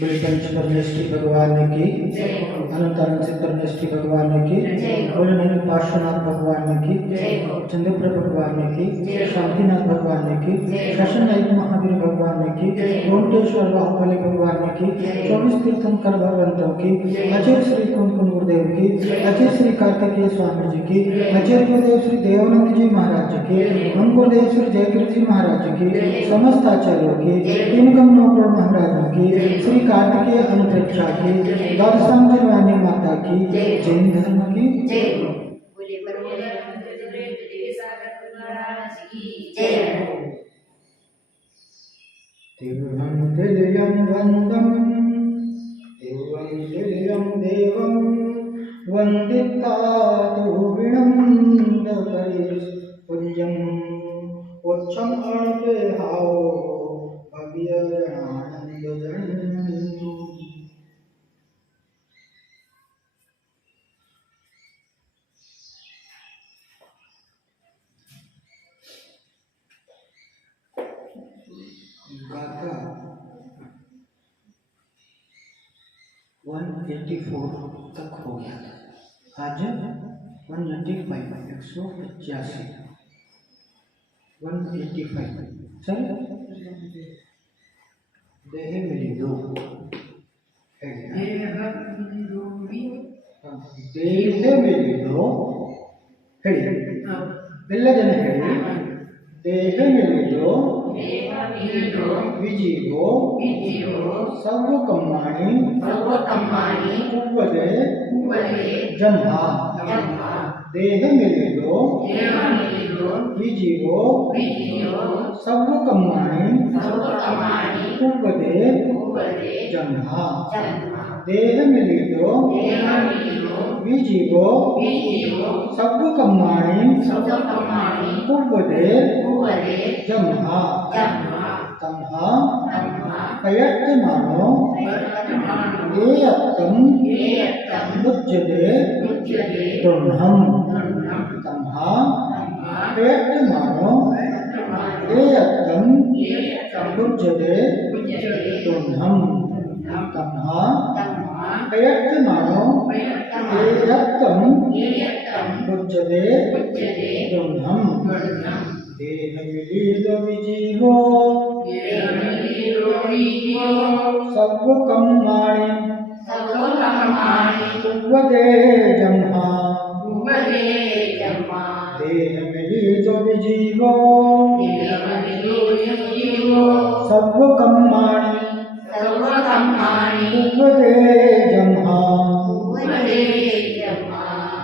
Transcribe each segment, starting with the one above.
बलि पंचपरमेष्ठी भगवान की, अनंतानंद से परमेष्ठी भगवान की, बोलने पार्श्वनाथ भगवान की, चंद्रप्र भगवान की, शांतिनाथ भगवान की, शशन नायक महावीर भगवान की, ओंकेश्वर बाहुबली भगवान की, 24 तीर्थंकर भगवंतों की, अजय श्री कुंकुन गुरुदेव की, अजय श्री कार्तिकेय स्वामी जी की, अजय गुरुदेव श्री देवानंद जी महाराज की, हम गुरुदेव श्री जयगिरि जी महाराज की, समस्त आचार्यों की, तीन गमनों महाराजों की, श्री कार्तिकेय अनुप्रेक्षा की, द्वादशांजलवाणी माता की, जैन धर्म की देवं दिव्यं वंदं देवं दिव्यं देवं वंदिता तुविणं दपरे पुण्यं उच्चम अर्पे हाओ भव्य आनंद जन। गाथा 184 तक हो गया था, आज 185 185 सर देह मिलिदो देह मिलिदो ಹೇಳಿ ಎಲ್ಲ ಜನ ಹೇಳಿ देह मिलिदो विजीवो सर्व कम्माणि कुव्वदे जन्हा देह मिलिदो विजीवो सर्व कम्माणि कुव्वदे जन्हा देह मिलिदो विजीवो सर्व कम्माणि कुव्वदे जन्हा तम्हा प्रयत्नमानो एयत्तं मुच्यते गृह्णं तम्हा प्रयत्नमानो एयत्तं मुच्यते गृह्णं तम्हा प्रयत्नमानो एयत्तं मुच्यते गृह्णं देह मिलिदो विजीवो सर्व कम्माणि कुव्वदे जन्हा देह मिलिदो विजीवो सर्व कम्माणि कुव्वदे जन्हा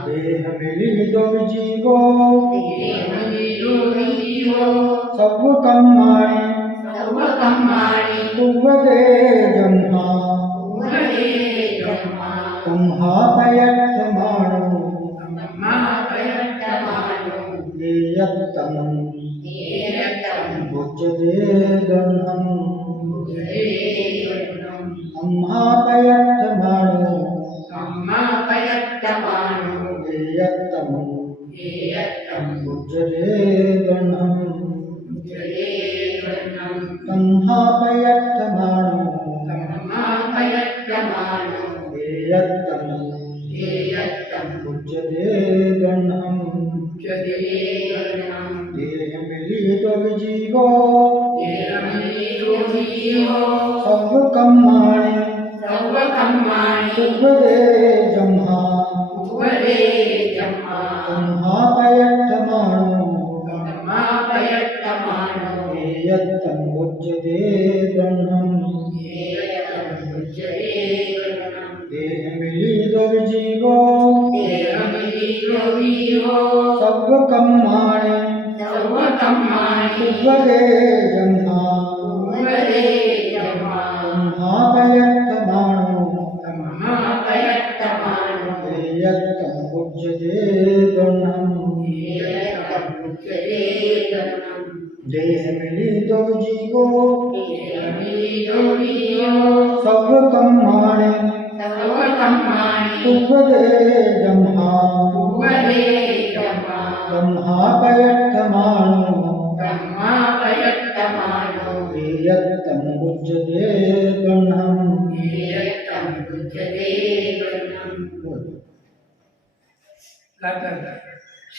देह मिलिदो विजीवो सर्व कम्माणि कुव्वदे जन्हा तम्हा प्रयत्नमानो एयत्तं मुच्यते गृह्णं तम्हा प्रयत्नमानो एयत्तं मुच्यते गृह्णं तम्हा प्रयत्नमानो एयत्तं मुच्यते गृह्णं देह मिलिदो विजीवो सर्व कम्माणि कुव्वदे जन्हा तम्हा प्रयत्नमानो एयत्तं मुच्यते गृह्णं देह मिलिदो विजीवो सर्व कम्माणि कुव्वदे जन्हा तम्हा प्रयत्नमानो एयत्तं मुच्यते गृह्णं देह मिलिदो विजीवो सर्व कम्माणि कुव्वदे जन्हा तम्हा प्रयत्नमानो एयत्तं मुच्यते गृह्णं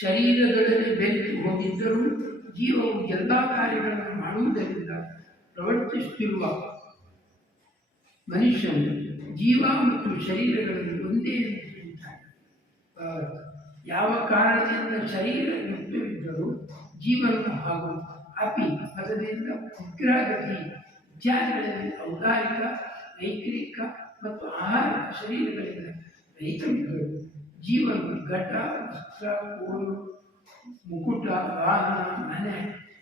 ಶರೀರದೊಡನೆ ಬೆರೆತು ಹೋಗಿದ್ದರೂ ಜೀವವು ಎಲ್ಲ ಕಾರ್ಯಗಳನ್ನು ಮಾಡುವುದರಿಂದ ಪ್ರವರ್ತಿಸುತ್ತಿರುವ ಮನುಷ್ಯನು ಜೀವ ಮತ್ತು ಶರೀರಗಳನ್ನು ಒಂದೇ ಎಂದು ತಿಳಿಯುತ್ತಾನೆ. ಯಾವ ಕಾರಣದಿಂದ ಶರೀರ ಯುಕ್ತವಿದ್ದರೂ ಜೀವನ ಹಾಗೂ ಅಪಿ ಪದದಿಂದ ಉಗ್ರಗತಿ ಇತ್ಯಾದಿಗಳಲ್ಲಿ ಔದಾರಿಕ, ನೈತಿಕ ಮತ್ತು ಆಹಾರಿಕ ಶರೀರಗಳಿಂದ ರಹಿತವಿದ್ದರು ಜೀವನು ಘಟ, ವಸ್ತ್ರ, ಕೋಲು, ಮುಕುಟ, ವಾಹನ, ಮನೆ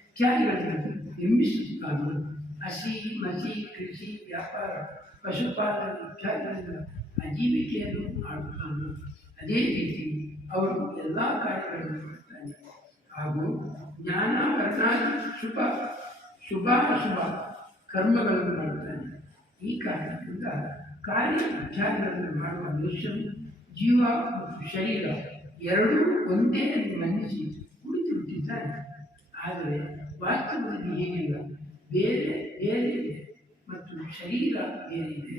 ಇತ್ಯಾದಿಗಳನ್ನು ನಿರ್ಮಿಸುತ್ತಾನೆ. ಹಸಿ, ಮಸಿ, ಕೃಷಿ, ವ್ಯಾಪಾರ, ಪಶುಪಾಲನೆ ಇತ್ಯಾದಿಗಳಿಂದ ಆಜೀವಿಕೆಯನ್ನು ಮಾಡುತ್ತಾನೆ. ಅದೇ ರೀತಿ ಅವರು ಎಲ್ಲ ಕಾರ್ಯಗಳನ್ನು ಮಾಡುತ್ತಾನೆ ಹಾಗೂ ಜ್ಞಾನ, ಕರ್ಣಾದಿ ಶುಭಾಶುಭ ಕರ್ಮಗಳನ್ನು ಮಾಡುತ್ತಾನೆ. ಈ ಕಾರಣದಿಂದ ಕಾರ್ಯ ಇತ್ಯಾದಿಗಳನ್ನು ಮಾಡುವ ಮನುಷ್ಯನು ಜೀವ ಮತ್ತು ಶರೀರ ಎರಡೂ ಒಂದೇ ಎಂದು ಮನ್ನಿಸಿ ಕುಳಿತು ಬಿಟ್ಟಿದ್ದಾನೆ. ಆದರೆ ವಾಸ್ತವದಲ್ಲಿ ಹೀಗಿಲ್ಲ. ಬೇರೆ ಬೇರೆ ಇದೆ ಮತ್ತು ಶರೀರ ಬೇರೆ ಇದೆ.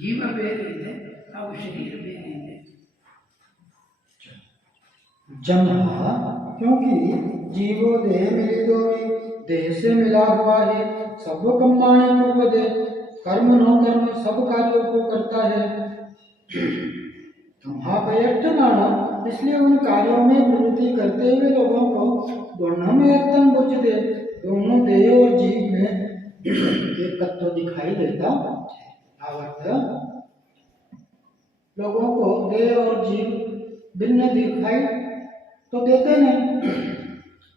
ಜೀವ ಬೇರೆ ಇದೆ ಹಾಗೂ ಶರೀರ ಬೇರೆ ಇದೆ. जम्हा क्योंकि जीवो देह मिली दो देह से मिला हुआ है, सब कमाने पूर्व दे कर्म नो कर्म सब कार्यों को करता है। मानो इसलिए उन कार्यों में प्रवृत्ति करते हुए लोगों को दोनों में एकदम बुझ दे। दोनों देह और जीव में एक तत्व दिखाई देता है। लोगों को देह और जीव भिन्न दिखाई तो देते नहीं,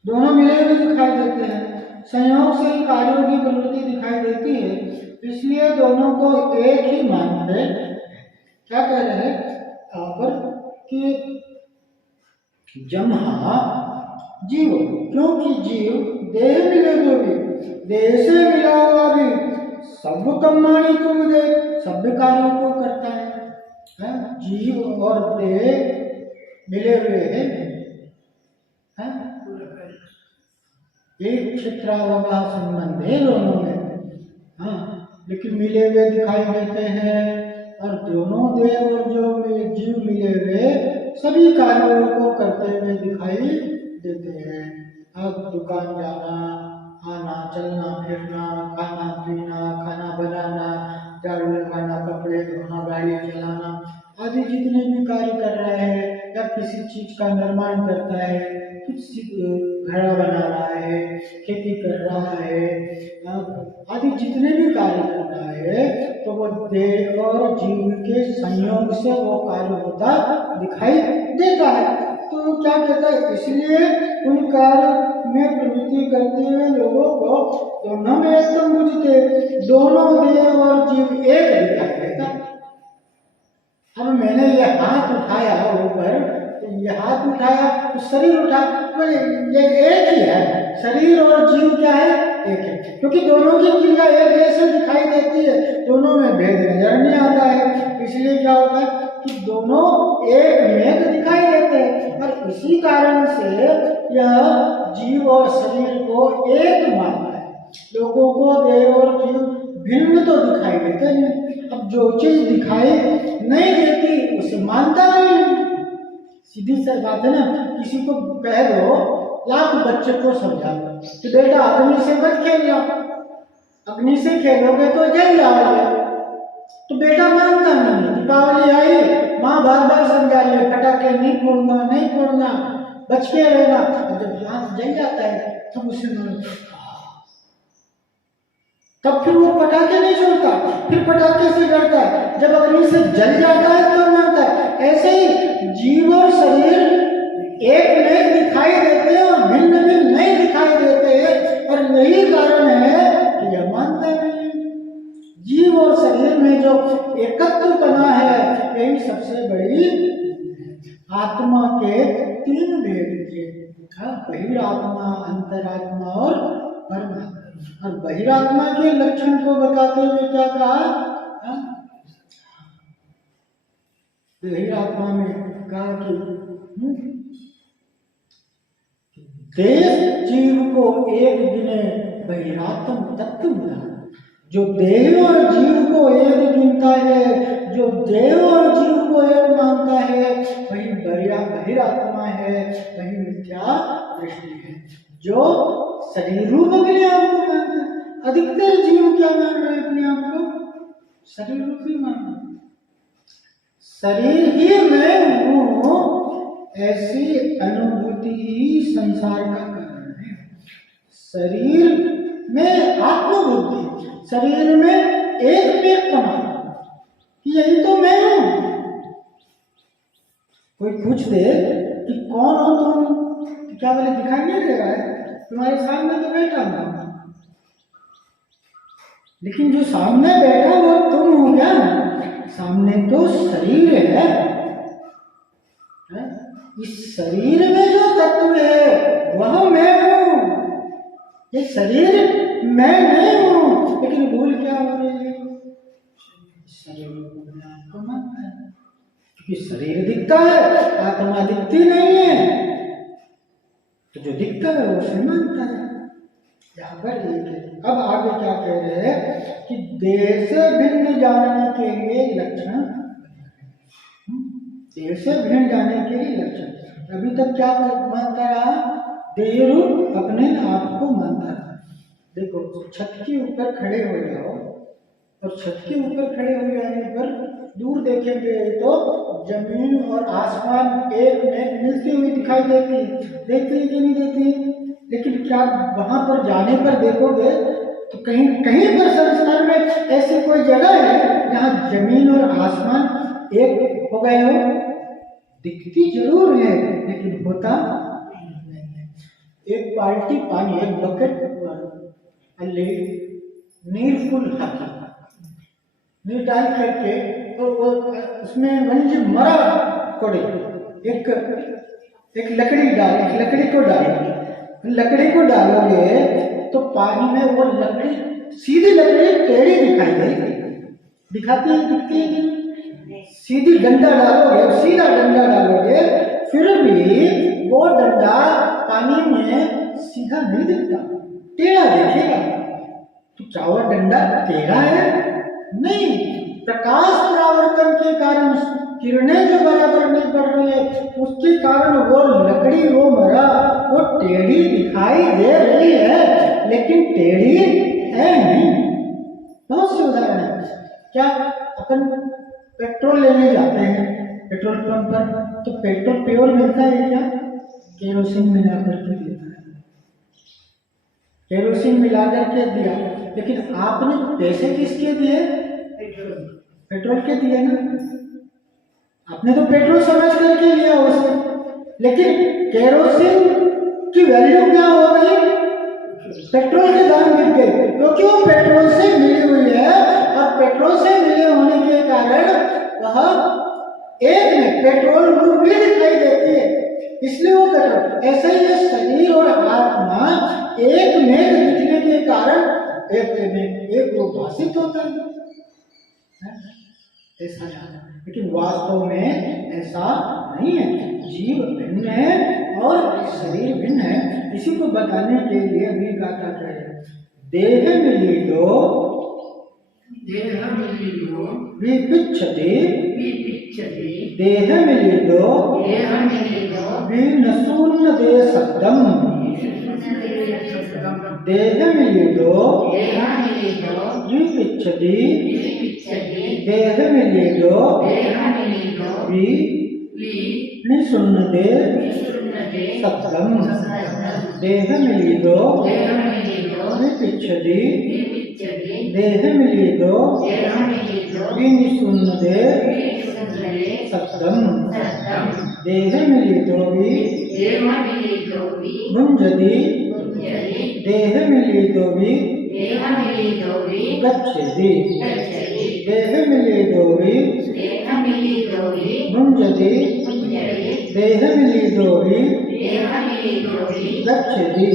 दोनों मिले हुए दिखाई देते हैं। संयोग से ही कार्यों की प्रवृत्ति दिखाई देती है, इसलिए दोनों को एक ही मानते हैं। क्या कह रहे हैं यहाँ पर कि जम्हा जीव, क्योंकि जीव देह मिले हुए भी, देह से मिला हुआ भी, सब कमानी तुम दे सब कार्यों को करता है। जीव और देह मिले हुए हैं, एक क्षेत्रावगा संबंध है दोनों में, हाँ, लेकिन मिले हुए दिखाई देते हैं। और दोनों देह और जो जीव मिले हुए सभी कार्यों को करते हुए दिखाई देते हैं। अब दुकान जाना, आना, चलना फिरना, खाना पीना, खाना बनाना, झाड़ू लगाना, कपड़े धोना, गाड़ी चलाना आदि जितने भी कार्य कर रहे हैं, या किसी चीज का निर्माण करता है, किसी घर बना रहा है, खेती कर रहा है, आदि जितने भी कार्य कर रहा है, तो वो देह और जीव के संयोग से वो कार्य होता दिखाई देता है। तो क्या कहता है, इसलिए उन कार्य में प्रवृत्ति करते हुए लोगों को दोनों में एकदम बुझते, दोनों देह और जीव एक दिखाई देता। अब मैंने ये हाथ उठाया ऊपर, ये हाथ उठाया तो शरीर उठा, बोले ये एक ही है, शरीर और जीव क्या है, एक है, क्योंकि दोनों की क्रिया एक जैसे दिखाई देती है, दोनों में भेद नजर नहीं आता है। इसलिए क्या होता है कि दोनों एक में तो दिखाई देते हैं, और इसी कारण से यह जीव और शरीर को एक मानता है। लोगों को देह और जीव भिन्न तो दिखाई देते नहीं। अब जो चीज दिखाई नहीं देती उसे मानता नहीं। सीधी सी बात है ना, किसी को कह दो, लाख बच्चे को समझा कि बेटा अग्नि से मत खेलना, अग्नि से खेलोगे तो जल जाओगे, तो बेटा मानता नहीं। दीपावली आई, माँ बार बार समझा रही है पटाखे नहीं फोड़ना, नहीं फोड़ना, बच के रहना। जब हाथ जल जाता है तब उसे तब फिर वो पटाखे नहीं छोड़ता, फिर पटाखे से डरता है। जब अग्नि से जल जाता है तब मानता है। ऐसे ही जीव और शरीर एक में दिखाई देते हैं और भिन्न भिन्न नहीं दिखाई देते हैं, और यही कारण है कि यह मानते नहीं। जीव और शरीर में जो एकत्व बना है, यही सबसे बड़ी आत्मा के तीन भेद थे, बहिरात्मा, अंतरात्मा और परमात्मा। और बहिरात्मा के लक्षण को बताते हुए क्या कहा, बहिरात्मा में कहा कि देश जीव को एक दिन बहिरात्म तत्व मिला, जो देह और जीव को एक गिनता है, जो देह और जीव को एक मानता है, वही बहिरात्मा है, वही मिथ्या दृष्टि है। जो शरीर रूप अपने आप को मानता है, अधिकतर जीव क्या मान रहे हैं अपने आप को? शरीर रूप ही मान रहे हैं। शरीर ही मैं हूँ, ऐसी अनुभूति ही संसार का कारण है। शरीर में आत्मबुद्धि, शरीर में एक पना कि यही तो मैं हूं। कोई पूछ दे कि कौन हो तुम, तो क्या बोले दिखाई नहीं दे रहा है, तुम्हारे सामने तो बैठा हूं, लेकिन जो सामने बैठा वो तुम हो क्या? सामने तो शरीर है। इस शरीर में जो तत्व है वह मैं हूं। ये शरीर मैं नहीं हूं, लेकिन भूल क्या हो रही है? शरीर को मानता है, क्योंकि शरीर दिखता है, आत्मा दिखती नहीं है, तो जो दिखता है उसे मानता है। यहाँ पर एक है। अब आगे क्या कह रहे हैं कि देह से भिन्न जानने के लिए लक्षण, देह से भिन्न जानने के लिए लक्षण। अभी तक क्या मानता रहा? देह रूप अपने आप को मानता रहा। देखो, छत के ऊपर खड़े हो जाओ और छत के ऊपर खड़े हो जाने पर दूर देखेंगे तो जमीन और आसमान एक में मिलती हुई दिखाई देती है कि नहीं देती? लेकिन क्या वहां पर जाने पर देखोगे तो कहीं कहीं पर संसार में ऐसी कोई जगह है जहाँ जमीन और आसमान एक हो गए हो? दिखती जरूर है, लेकिन होता नहीं है। एक बाल्टी पानी, एक बकेट अल्ले नीर फुल हाथी नीर डाल करके और वो उसमें वही मरा कोड़े एक लकड़ी को डालोगे तो पानी में वो लकड़ी, सीधी लकड़ी टेढ़ी दिखाई देगी, दिखती है। सीधा डंडा डालोगे फिर भी वो डंडा पानी में सीधा नहीं दिखता, टेढ़ा दिखेगा। तो क्या वो डंडा टेढ़ा है? नहीं, प्रकाश परावर्तन के कारण किरणें जो बराबर नहीं पड़ रही है उसके कारण वो लकड़ी, वो मरा, वो टेढ़ी दिखाई दे रही है, लेकिन टेढ़ी है नहीं। बहुत से उदाहरण है। क्या अपन पेट्रोल लेने जाते हैं पेट्रोल पंप पर, तो पेट्रोल प्योर मिलता है क्या? केरोसिन मिला करके देता है, केरोसिन मिला करके दिया, लेकिन आपने पैसे किसके दिए? पेट्रोल के दिए ना। आपने तो पेट्रोल समझ करके लिया उसे, लेकिन केरोसिन की वैल्यू क्या हो गई? पेट्रोल के दाम गिर गए, क्योंकि वो पेट्रोल से मिली हुई है और पेट्रोल से मिले होने के कारण वह एक में पेट्रोल रूप भी दिखाई देती है, इसलिए वो पेट्रोल। ऐसे ही ये शरीर और आत्मा एक में दिखने के कारण एक रूप भाषित होता है, ऐसा है। लेकिन वास्तव में ऐसा नहीं है। जीव भिन्न है और शरीर भिन्न है। इसी को बताने के लिए अभी गाथा कह रहे हैं, देह मिलितो विपिच्छति, देह मिलितो विनशून्य दे शब्दम, देह मिलितो विपिच्छति, देह मिलितो विनिशून्यते शब्दम, देह मिलितो विपिच्छति, देह मिलितो विनिशून्यते शब्दम, देह मिलितो भुञ्जति, देह मिलितो गच्छति, देह मिलितो भुञ्जति, देह मिलितो गच्छति,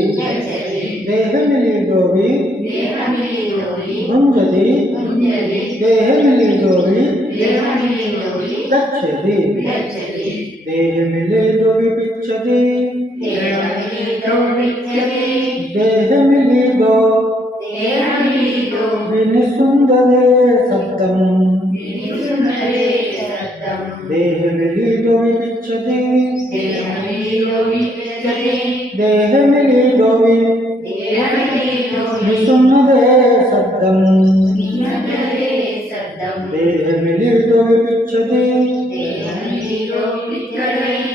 देह मिलितो भुञ्जति, देह मिलितो गच्छति, देह मिलितो विपिच्छति, देह मिलितो विनिशून्यते शब्दम देह मिली तो विविच्यते देह मिली तो विसुन्नते शब्दम देह मिली तो विविच्यते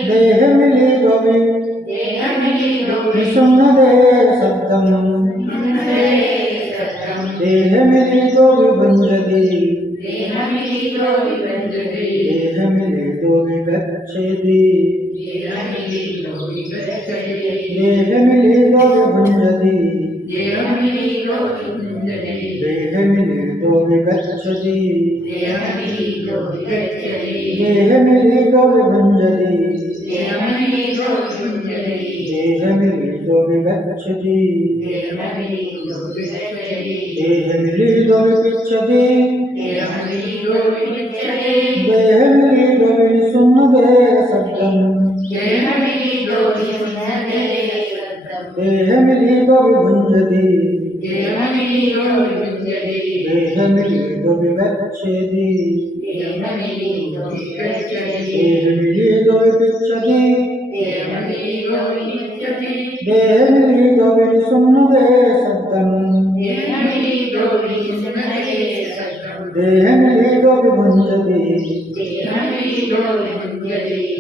देह मिली तो विसुन्नते शब्दम देह मिली तो विभञ्जति देह मिली तो विगच्छति देह मिली तो विभञ्जति देह मिली तो विगच्छति देह मिली तो विभञ्जति देह मिली तो विगच्छति देह मिली तो विगच्छति देह मिली तो विसुन्नते शब्दम देह मिली तो विभञ्जति देह मिली तो विगच्छति देह मिली तो विगच्छति देह मिली तो विसुन्नते शब्दम देह मिली तो विभञ्जति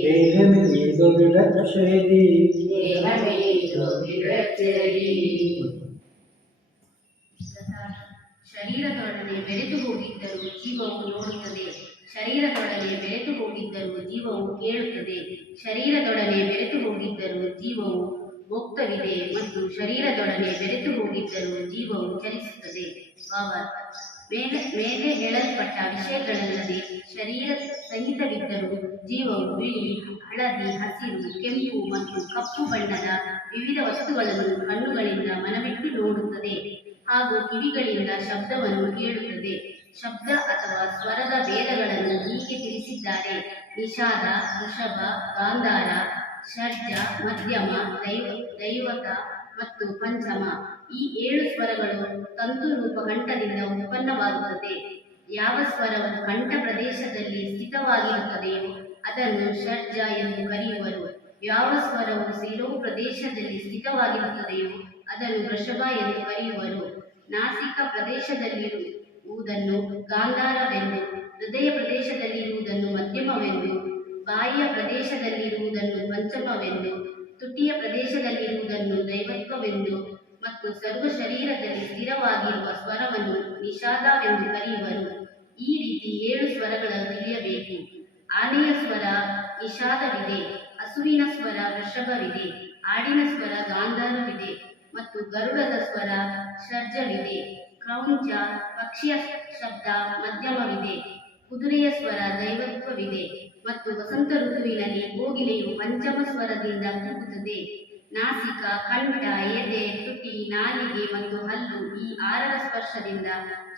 देह मिली तो विगच्छति ಶರೀರದೊಡನೆ ಬೆರೆತು ಹೋಗಿದ್ದರೂ ಜೀವವು ನೋಡುತ್ತದೆ, ಶರೀರದೊಡನೆ ಬೆರೆತು ಹೋಗಿದ್ದರೂ ಜೀವವು ಕೇಳುತ್ತದೆ, ಶರೀರದೊಡನೆ ಬೆರೆತು ಹೋಗಿದ್ದರೂ ಜೀವವು ಭೋಕ್ತವಿದೆ ಮತ್ತು ಶರೀರದೊಡನೆ ಬೆರೆತು ಹೋಗಿದ್ದರೂ ಜೀವವು ಚಲಿಸುತ್ತದೆ. ಭಾವಾರ್ಥ: ಮೇಲೆ ಹೇಳಲ್ಪಟ್ಟ ವಿಷಯಗಳಲ್ಲದೆ ಶರೀರ ಸಹಿತವಿದ್ದರೂ ಜೀವವು ಬಿಳಿ, ಹಳದಿ, ಹಸಿರು, ಕೆಂಪು ಮತ್ತು ಕಪ್ಪು ಬಣ್ಣದ ವಿವಿಧ ವಸ್ತುಗಳನ್ನು ಕಣ್ಣುಗಳಿಂದ ಮನವಿಟ್ಟು ನೋಡುತ್ತದೆ ಹಾಗೂ ಕಿವಿಗಳಿಂದ ಶಬ್ದವನ್ನು ಕೇಳುತ್ತದೆ. ಶಬ್ದ ಅಥವಾ ಸ್ವರದ ಭೇದಗಳನ್ನು ಹೀಗೆ ತಿಳಿಸಿದ್ದಾರೆ: ನಿಷಾದ, ವೃಷಭ, ಗಾಂಧಾರ, ಷಡ್ಜ, ಮಧ್ಯಮ, ದೈವತ ಮತ್ತು ಪಂಚಮ. ಈ 7 ಸ್ವರಗಳು ತಂತು ರೂಪ ಕಂಠದಿಂದ ಉತ್ಪನ್ನವಾಗುತ್ತದೆ. ಯಾವ ಸ್ವರವು ಕಂಠ ಪ್ರದೇಶದಲ್ಲಿ ಸ್ಥಿತವಾಗಿರುತ್ತದೆಯೋ ಅದನ್ನು ಷಡ್ಜ ಎಂದು ಕರೆಯುವರು. ಯಾವ ಸ್ವರವು ಶಿರೋ ಪ್ರದೇಶದಲ್ಲಿ ಸ್ಥಿತವಾಗಿರುತ್ತದೆಯೋ ಅದನ್ನು ವೃಷಭ ಎಂದು ಕರೆಯುವರು. ನಾಸಿಕ ಪ್ರದೇಶದಲ್ಲಿರುವುದನ್ನು ಗಾಂಧಾರವೆಂದು, ಹೃದಯ ಪ್ರದೇಶದಲ್ಲಿರುವುದನ್ನು ಮಧ್ಯಮವೆಂದು, ಬಾಯಿಯ ಪ್ರದೇಶದಲ್ಲಿರುವುದನ್ನು ಪಂಚಮವೆಂದು, ತುಟಿಯ ಪ್ರದೇಶದಲ್ಲಿರುವುದನ್ನು ದೈವತ್ವವೆಂದು ಮತ್ತು ಸರ್ವ ಶರೀರದಲ್ಲಿ ಸ್ಥಿರವಾಗಿರುವ ಸ್ವರವನ್ನು ನಿಷಾದವೆಂದು ಕರೆಯುವರು. ಈ ರೀತಿ 7 ಸ್ವರಗಳನ್ನು ತಿಳಿಯಬೇಕು. ಆನೆಯ ಸ್ವರ ನಿಷಾದವಿದೆ, ಹಸುವಿನ ಸ್ವರ ವೃಷಭವಿದೆ, ಆಡಿನ ಸ್ವರ ಗಾಂಧಾರವಿದೆ ಮತ್ತು ಗರುಡದ ಸ್ವರ ಷಡ್ಜವಿದೆ. ಕ್ರೌಂಚ ಪಕ್ಷಿಯ ಶಬ್ದ ಮಧ್ಯಮವಿದೆ, ಕುದುರೆಯ ಸ್ವರ ದೈವತ್ವವಿದೆ ಮತ್ತು ವಸಂತ ಋತುವಿನಲ್ಲಿ ಕೋಗಿಲೆಯು ಪಂಚಮ ಸ್ವರದಿಂದ ಕೂಗುತ್ತದೆ. ನಾಸಿಕ, ಕಂಠ, ಎದೆ, ತುಟಿ, ನಾಲಿಗೆ ಮತ್ತು ಹಲ್ಲು ಈ 6ರ ಸ್ಪರ್ಶದಿಂದ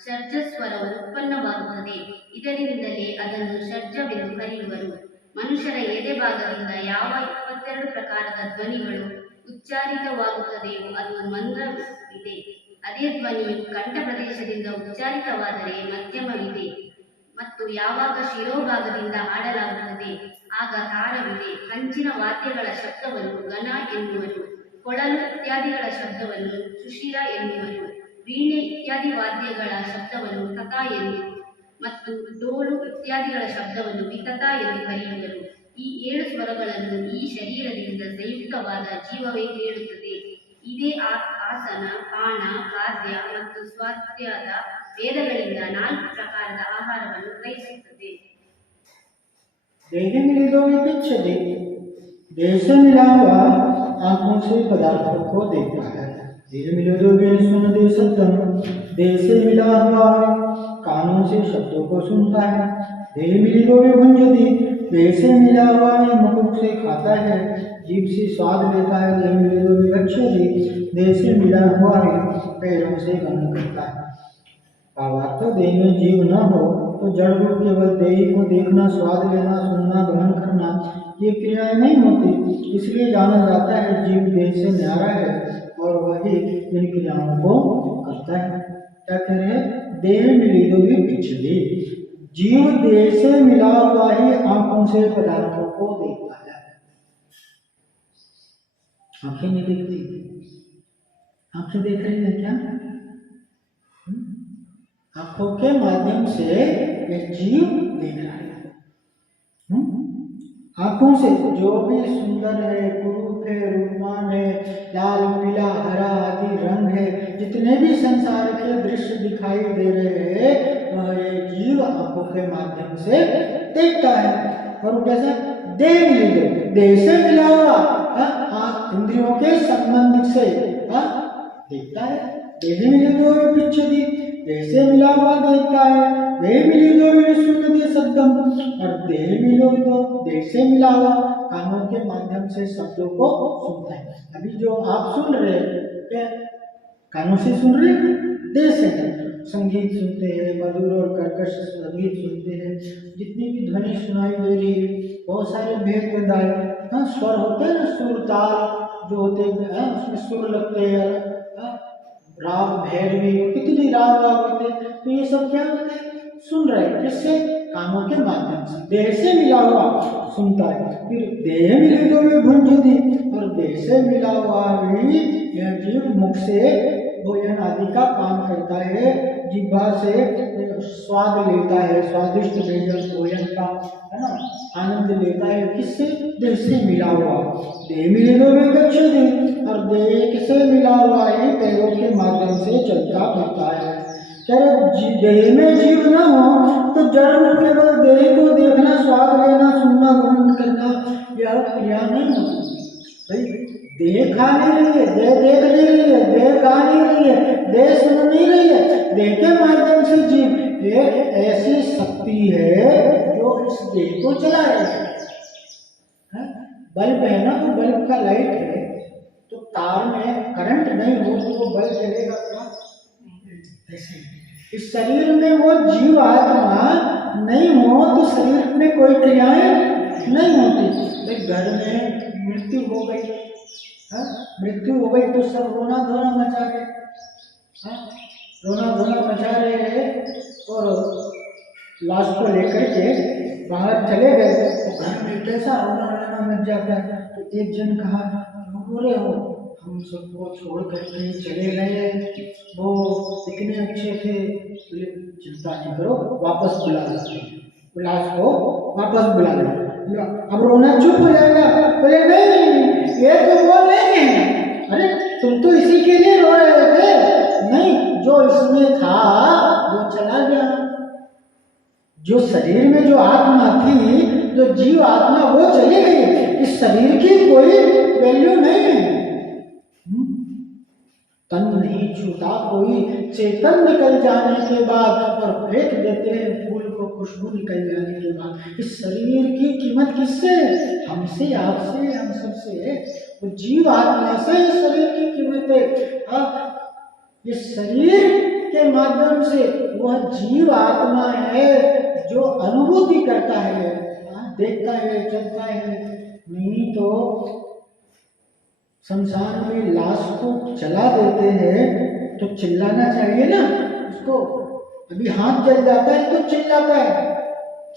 ಷಡ್ಜಸ್ವರವು ಉತ್ಪನ್ನವಾಗುತ್ತದೆ. ಇದರಿಂದಲೇ ಅದನ್ನು ಷಡ್ಜವೆಂದು ಕರೆಯುವರು. ಮನುಷ್ಯರ ಎದೆ ಭಾಗದಿಂದ ಯಾವ 22 ಪ್ರಕಾರದ ಧ್ವನಿಗಳು ಉಚ್ಚಾರಿತವಾಗುತ್ತದೆಯೋ ಅದು ಮಂದ್ರವಿದೆ. ಅದೇ ಧ್ವನಿಯು ಕಂಠ ಪ್ರದೇಶದಿಂದ ಉಚ್ಚಾರಿತವಾದರೆ ಮಧ್ಯಮವಿದೆ ಮತ್ತು ಯಾವಾಗ ಶಿರೋಭಾಗದಿಂದ ಹಾಡಲಾಗುತ್ತದೆ ಆಗ ತಾರವಿದೆ. ಕಂಚಿನ ವಾದ್ಯಗಳ ಶಬ್ದವನ್ನು ಗಣ ಎನ್ನುವರು, ಕೊಳಲು ಇತ್ಯಾದಿಗಳ ಶಬ್ದವನ್ನು ಸುಷಿರ ಎನ್ನುವರು, ವೀಣೆ ಇತ್ಯಾದಿ ವಾದ್ಯಗಳ ಶಬ್ದವನ್ನು ತತಾ ಎಂದು ಮತ್ತು ಡೋಲು ಇತ್ಯಾದಿಗಳ ಶಬ್ದವನ್ನು ವಿತತ ಎಂದು ಕರೆಯುವರು. ಈ 7 ಸ್ವರಗಳನ್ನು ಈ ಶರೀರದಿಂದ ಸಂಯುಕ್ತವಾದ ಜೀವವೇ ಕೇಳುತ್ತದೆ. ಇದೇ ಆಸನ, ಪಾನ, ಖಾದ್ಯ ಮತ್ತು ಸ್ವಾದ್ಯದ ವೇದಗಳಿಂದ 4 ಪ್ರಕಾರದ ಆಹಾರವನ್ನು ಗ್ರಹಿಸುತ್ತದೆ. देह मिली तो विगच्छति देह से मिला हुआ आंखों से पदार्थों को देखता है। देह मिले तो सुनते शब्दम देह से मिला हुआ कानों से शब्दों को सुनता है। देह मिली तो विभञ्जति देह से मिला हुआ मुख से खाता है, जीभ से स्वाद लेता है। देह मिले तो विगच्छति देह से मिला हुआ है पैरों से गमन करता है। भावार्थ: देह में जीव न हो तो जड़ रूप केवल देह को देखना, स्वाद लेना, सुनना, गमन करना ये क्रियाएं नहीं होती। इसलिए जाना जाता है जीव देह से न्यारा है और वही इन क्रियाओं को करता है। क्या कह रहे हैं? देह मिली तो विगच्छति जीव देह से मिला हुआ ही आंखों से पदार्थों को देखता है। आंखें नहीं देखती, आंखें देख रही है क्या? आंखों के माध्यम से ये जीव देख रहा है। आंखों से जो भी सुंदर है, कुरूप है, रूपमान है, लाल पीला हरा आदि रंग है, जितने भी संसार के दृश्य दिखाई दे रहे हैं वह ये जीव आंखों के माध्यम से देखता है। और वो कैसा? देह मिले, देह से मिला हुआ इंद्रियों के संबंध से देखता है। देह मिले दो पीछे दी, देह से मिला हुआ देखता है। देह मिले दो सुनते शब्दम, और देह मिलो दो देह से मिला हुआ कानों के माध्यम से शब्दों को सुनता है। अभी जो आप सुन रहे हैं क्या कानों से सुन रहे हैं? देह से संगीत सुनते हैं, मधुर और कर्कश संगीत सुनते हैं, जितनी भी ध्वनि सुनाई दे रही है, बहुत सारे भेद स्वर होते हैं ना, सुर ताल जो होते हैं उसमें सुर लगते हैं, राग भैरवी कितनी राग होते हैं। तो ये सब क्या होता है? सुन रहे हैं। किससे? कानों के माध्यम से, देह से मिला हुआ सुनता है। फिर देह मिले तो वे भुंजती, और देह से मिला हुआ भी यह जीव मुख से भोजन आदि का काम करता है, जिह्वा से स्वाद लेता है, स्वादिष्ट भोजन का है ना आनंद लेता है। किससे? देह से मिला हुआ। देह मिले तो वे गच्छति, और देह से मिला हुआ ही पैरों के माध्यम से चलता फिरता है। देह में जीव न हो तो जड़ रूप केवल देह को देखना, स्वाद लेना, सुनना, ग्रहण करना यह क्रिया नहीं होती। भाई देह खा नहीं रही है, देह देख नहीं रही है, देह गा नहीं रही है, देह सुन नहीं रही है। देह के माध्यम से जीव एक ऐसी शक्ति है जो इस देह को चला रही है। बल्ब है ना, वो बल्ब का लाइट है, तो तार में करंट नहीं हो तो वो बल्ब जलेगा क्या? ऐसे इस शरीर में वो जीव आत्मा नहीं हो तो शरीर में कोई क्रियाएं नहीं होती। एक घर में मृत्यु हो गई, मृत्यु हो गई तो सब रोना धोना मचा रहे, रोना धोना मचा रहे और लाश को लेकर के बाहर चले गए तो घर में कैसा रोना रोना मच जाता है। तो एक जन कहा, रो रहे हो, हम सबको छोड़ करके चले गए, वो इतने अच्छे थे। बोले चिंता नहीं करो, वापस बुला लेते हैं, लाश को वापस बुला लेते। अब रोना चुप हो जाएगा। बोले नहीं, ये तो वो नहीं है। अरे तुम तो इसी के लिए रो रहे थे। नहीं, जो इसमें था वो चला गया। जो शरीर में जो आत्मा थी, जो जीव आत्मा, वो चली गई। इस शरीर की कोई वैल्यू नहीं है। तन नहीं छूता कोई, चेतन निकल जाने के बाद, और फेंक देते हैं फूल को खुशबू निकल जाने के बाद। इस शरीर की कीमत किससे? हमसे, आपसे, हम सबसे। तो जीव आत्मा से इस शरीर की कीमत है। इस शरीर के माध्यम से वह जीव आत्मा है जो अनुभूति करता है, देखता है, चलता है। नहीं तो संसार में लाश को जला देते हैं तो चिल्लाना चाहिए ना उसको। अभी हाथ जल जाता है तो चिल्लाता है,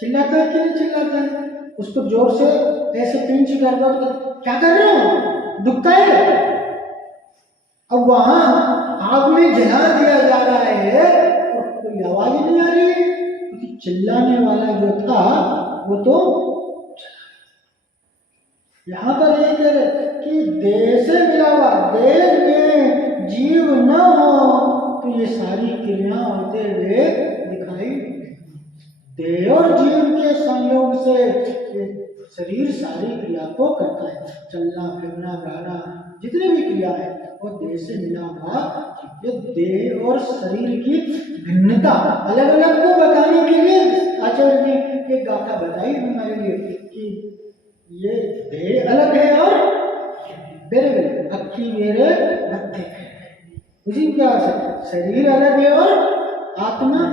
चिल्लाता है कि नहीं चिल्लाता है? उसको जोर से ऐसे पिंच कर दो तो क्या कर रहे हो, दुखता है। अब वहां आग में जला दिया जा रहा है और कोई आवाज नहीं आ रही है, क्योंकि चिल्लाने वाला जो था वो तो। यहाँ पर ये कह रहे कि देह से मिला हुआ, देह में जीव न हो तो ये सारी क्रिया होते हुए दिखाई। देह और जीव के संयोग से शरीर सारी क्रिया को करता है। चलना फिरना गाना जितनी भी क्रिया है वो देह से मिला हुआ। ये देह और शरीर की भिन्नता अलग अलग को बताने के लिए आचार्य ने एक गाथा बताई हमारे लिए कि ये देह अलग है और बेरे अक्की मेरे भक्ति उसी प्रकार से शरीर अलग है और आत्मा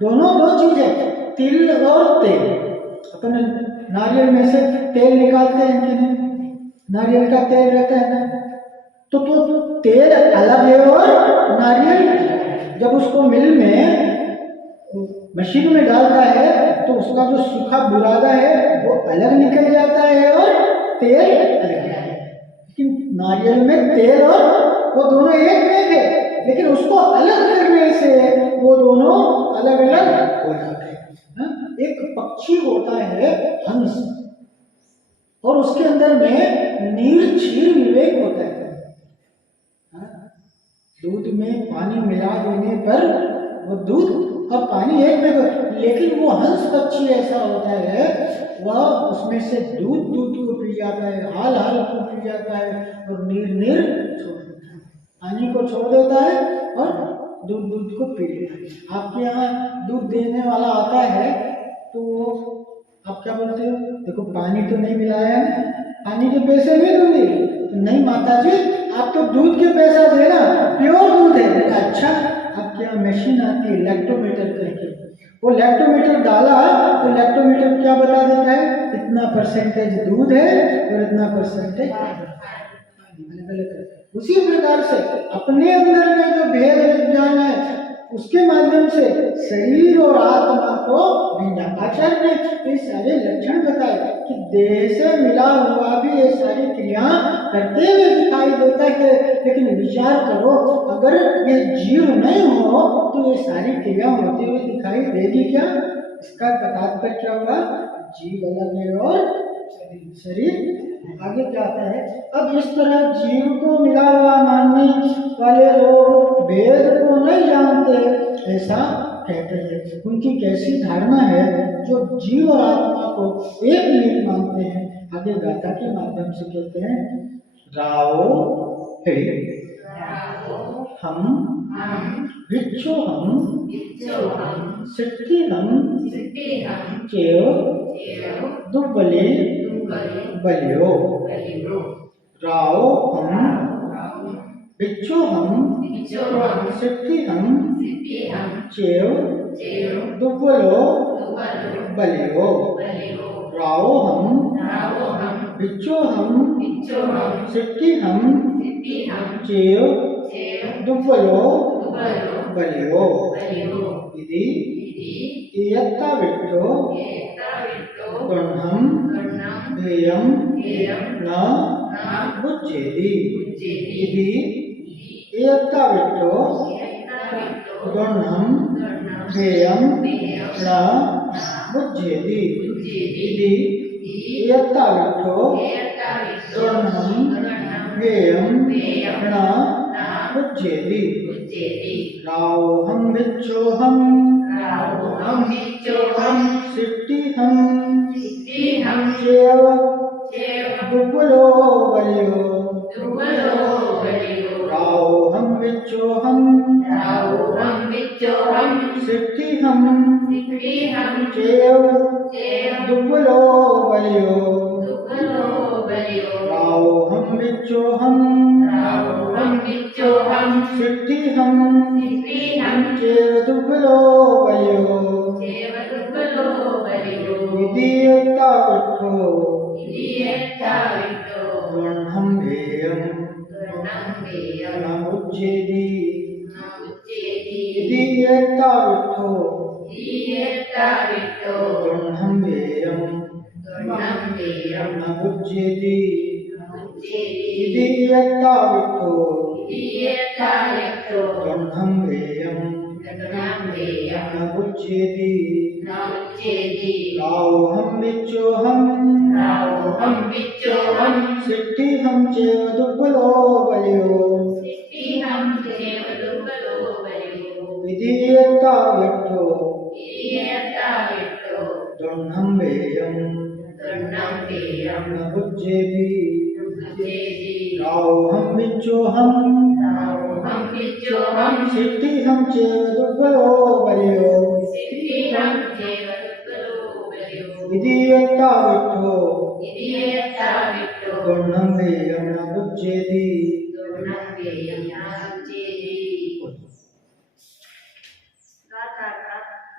दोनों दो चीज है। तिल और तेल, अपन नारियल में से तेल निकालते हैं कि नहीं? नारियल का तेल रहता है ना, तो तेल अलग है और नारियल जब उसको मिल में मशीन में डालता है तो उसका जो सूखा बुरादा है वो अलग निकल जाता है और तेल अलग निकल जाता है। लेकिन नारियल में तेल और वो दोनों एक में थे, लेकिन उसको अलग करने से वो दोनों अलग अलग हो जाते हैं। एक पक्षी होता है हंस, और उसके अंदर में नीर क्षीर विवेक होता है। दूध में पानी मिला देने पर वो दूध और पानी एक में हो, लेकिन वो हंस पक्षी ऐसा होता है वह उसमें से दूध दूध को पी जाता है, हाल हाल को पी जाता है और नीर नीर छोड़ देता है, पानी को छोड़ देता है और दूध दूध को पी लेता है। आपके यहाँ दूध देने वाला आता है तो आप क्या बोलते हो, देखो पानी तो नहीं मिलाया है, पानी के पैसे नहीं दूंगी, तो नहीं माता जी आप तो दूध के पैसा देना, प्योर दूध है। अच्छा, आपके यहाँ मशीन आती है लैक्टोमीटर करके, वो लैक्टोमीटर डाला तो लैक्टोमीटर क्या बता देता है, इतना परसेंटेज दूध है और इतना परसेंटेज उसी प्रकार से अपने अंदर में जो भेद विज्ञान है उसके माध्यम से शरीर और आत्मा को आचार्य ने ये सारे लक्षण बताए कि देह से मिला हुआ भी ये सारी क्रिया करते हुए दिखाई देता है। लेकिन विचार करो, अगर ये जीव नहीं हो तो ये सारी क्रिया होते हुए दिखाई देगी क्या? इसका तात्पर्य क्या हुआ, जीव अलग है और शरीर आगे क्या आता है। अब इस तरह जीव को मिला हुआ मानने वाले लोग वेद को नहीं जानते ऐसा कहते हैं। उनकी कैसी धारणा है जो जीव और आत्मा को एक नहीं मानते हैं। आगे गाथा के माध्यम से कहते हैं, रावो हे हम विच्छो हम सिद्धि हम चेव दुर्बले बलियो। राव हम विच्छो हम सिद्धि हम चेव दुर्बलो बलियो। राव हम विच्छो हम सिद्धि हम चेव दुर्बलो बलियो। इति इयत्ता विट्ठो गृह्णं ध्येयं न बुध्येति। इति इयत्ता विट्ठो गृह्णं ध्येयं न बुध्येति। इति इयत्ता विट्ठो गृह्णं ध्येयं न बुध्येति। रावोऽहं विच्छोऽहं सिद्धिहं चेव दुर्बलो बलियो। रावोऽहं विच्छोऽहं सिद्धिहं चेव दुर्बलो बलियो। रावोऽहं विच्छोऽहं सिद्धिहं चेव दुर्बलो बलियो। इति इयत्ता विट्ठो गृह्णं ध्येयं न बुध्येति। इति इयत्ता विट्ठो गृह्णं ध्येयं न बुध्येति। इति इयत्ता विट्ठो गृह्णं ध्येयं न बुध्येति। रावोऽहं विच्छोऽहं सिद्धिहं चेव दुर्बलो बलियो। इति इयत्ता विट्ठो गृह्णं ध्येयं न बुध्येति। रावोऽहं विच्छोऽहं सिद्धिहं चेव दुर्बलो बलियो। इति इयत्ता विट्ठो गृह्णं ध्येयं न बुध्येति।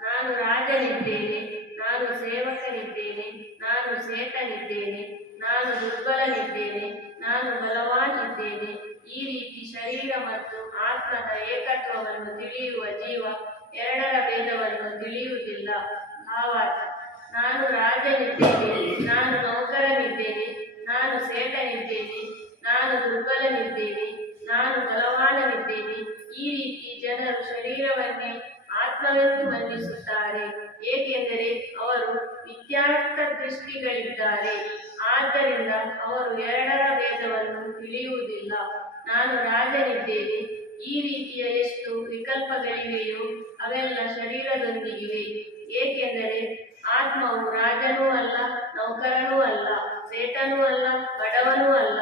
ನಾನು ರಾಜನಿದ್ದೇನೆ, ನಾನು ಸೇವಕನಿದ್ದೇನೆ, ನಾನು ಸೇತನಿದ್ದೇನೆ, ನಾನು ದುರ್ಬಲನಿದ್ದೇನೆ, ನಾನು ಬಲವಾನಿದ್ದೇನೆ. ಈ ರೀತಿ ಶರೀರ ಮತ್ತು ಆತ್ಮದ ಏಕತ್ವವನ್ನು ತಿಳಿಯುವ ಜೀವ ಎರಡರ ಭೇದವನ್ನು ತಿಳಿಯುವುದಿಲ್ಲ. ಭಾವಾರ್ಥ ನಾನು ರಾಜನಿದ್ದೇನೆ, ನಾನು ನೌಕರನಿದ್ದೇನೆ, ನಾನು ಸೇಠನಿದ್ದೇನೆ, ನಾನು ದುರ್ಬಲನಿದ್ದೇನೆ, ನಾನು ಬಲವಾನನಿದ್ದೇನೆ. ಈ ರೀತಿ ಜನರು ಶರೀರವನ್ನೇ ಆತ್ಮವೆಂದು ಮನ್ನಿಸುತ್ತಾರೆ, ಏಕೆಂದರೆ ಅವರು ಮಿಥ್ಯಾರ್ಥ ದೃಷ್ಟಿಗಳಿದ್ದಾರೆ. ಆದ್ದರಿಂದ ಅವರು ಎರಡರ ಭೇದವನ್ನು ತಿಳಿಯುವುದಿಲ್ಲ. ನಾನು ರಾಜನಿದ್ದೇನೆ. ಈ ರೀತಿಯ ಎಷ್ಟು ವಿಕಲ್ಪಗಳಿವೆಯೋ ಅವೆಲ್ಲ ಶರೀರದೊಂದಿಗಿವೆ, ಏಕೆಂದರೆ ಆತ್ಮವು ರಾಜನೂ ಅಲ್ಲ, ನೌಕರನೂ ಅಲ್ಲ, ಸೇಠನೂ ಅಲ್ಲ, ಬಡವನೂ ಅಲ್ಲ,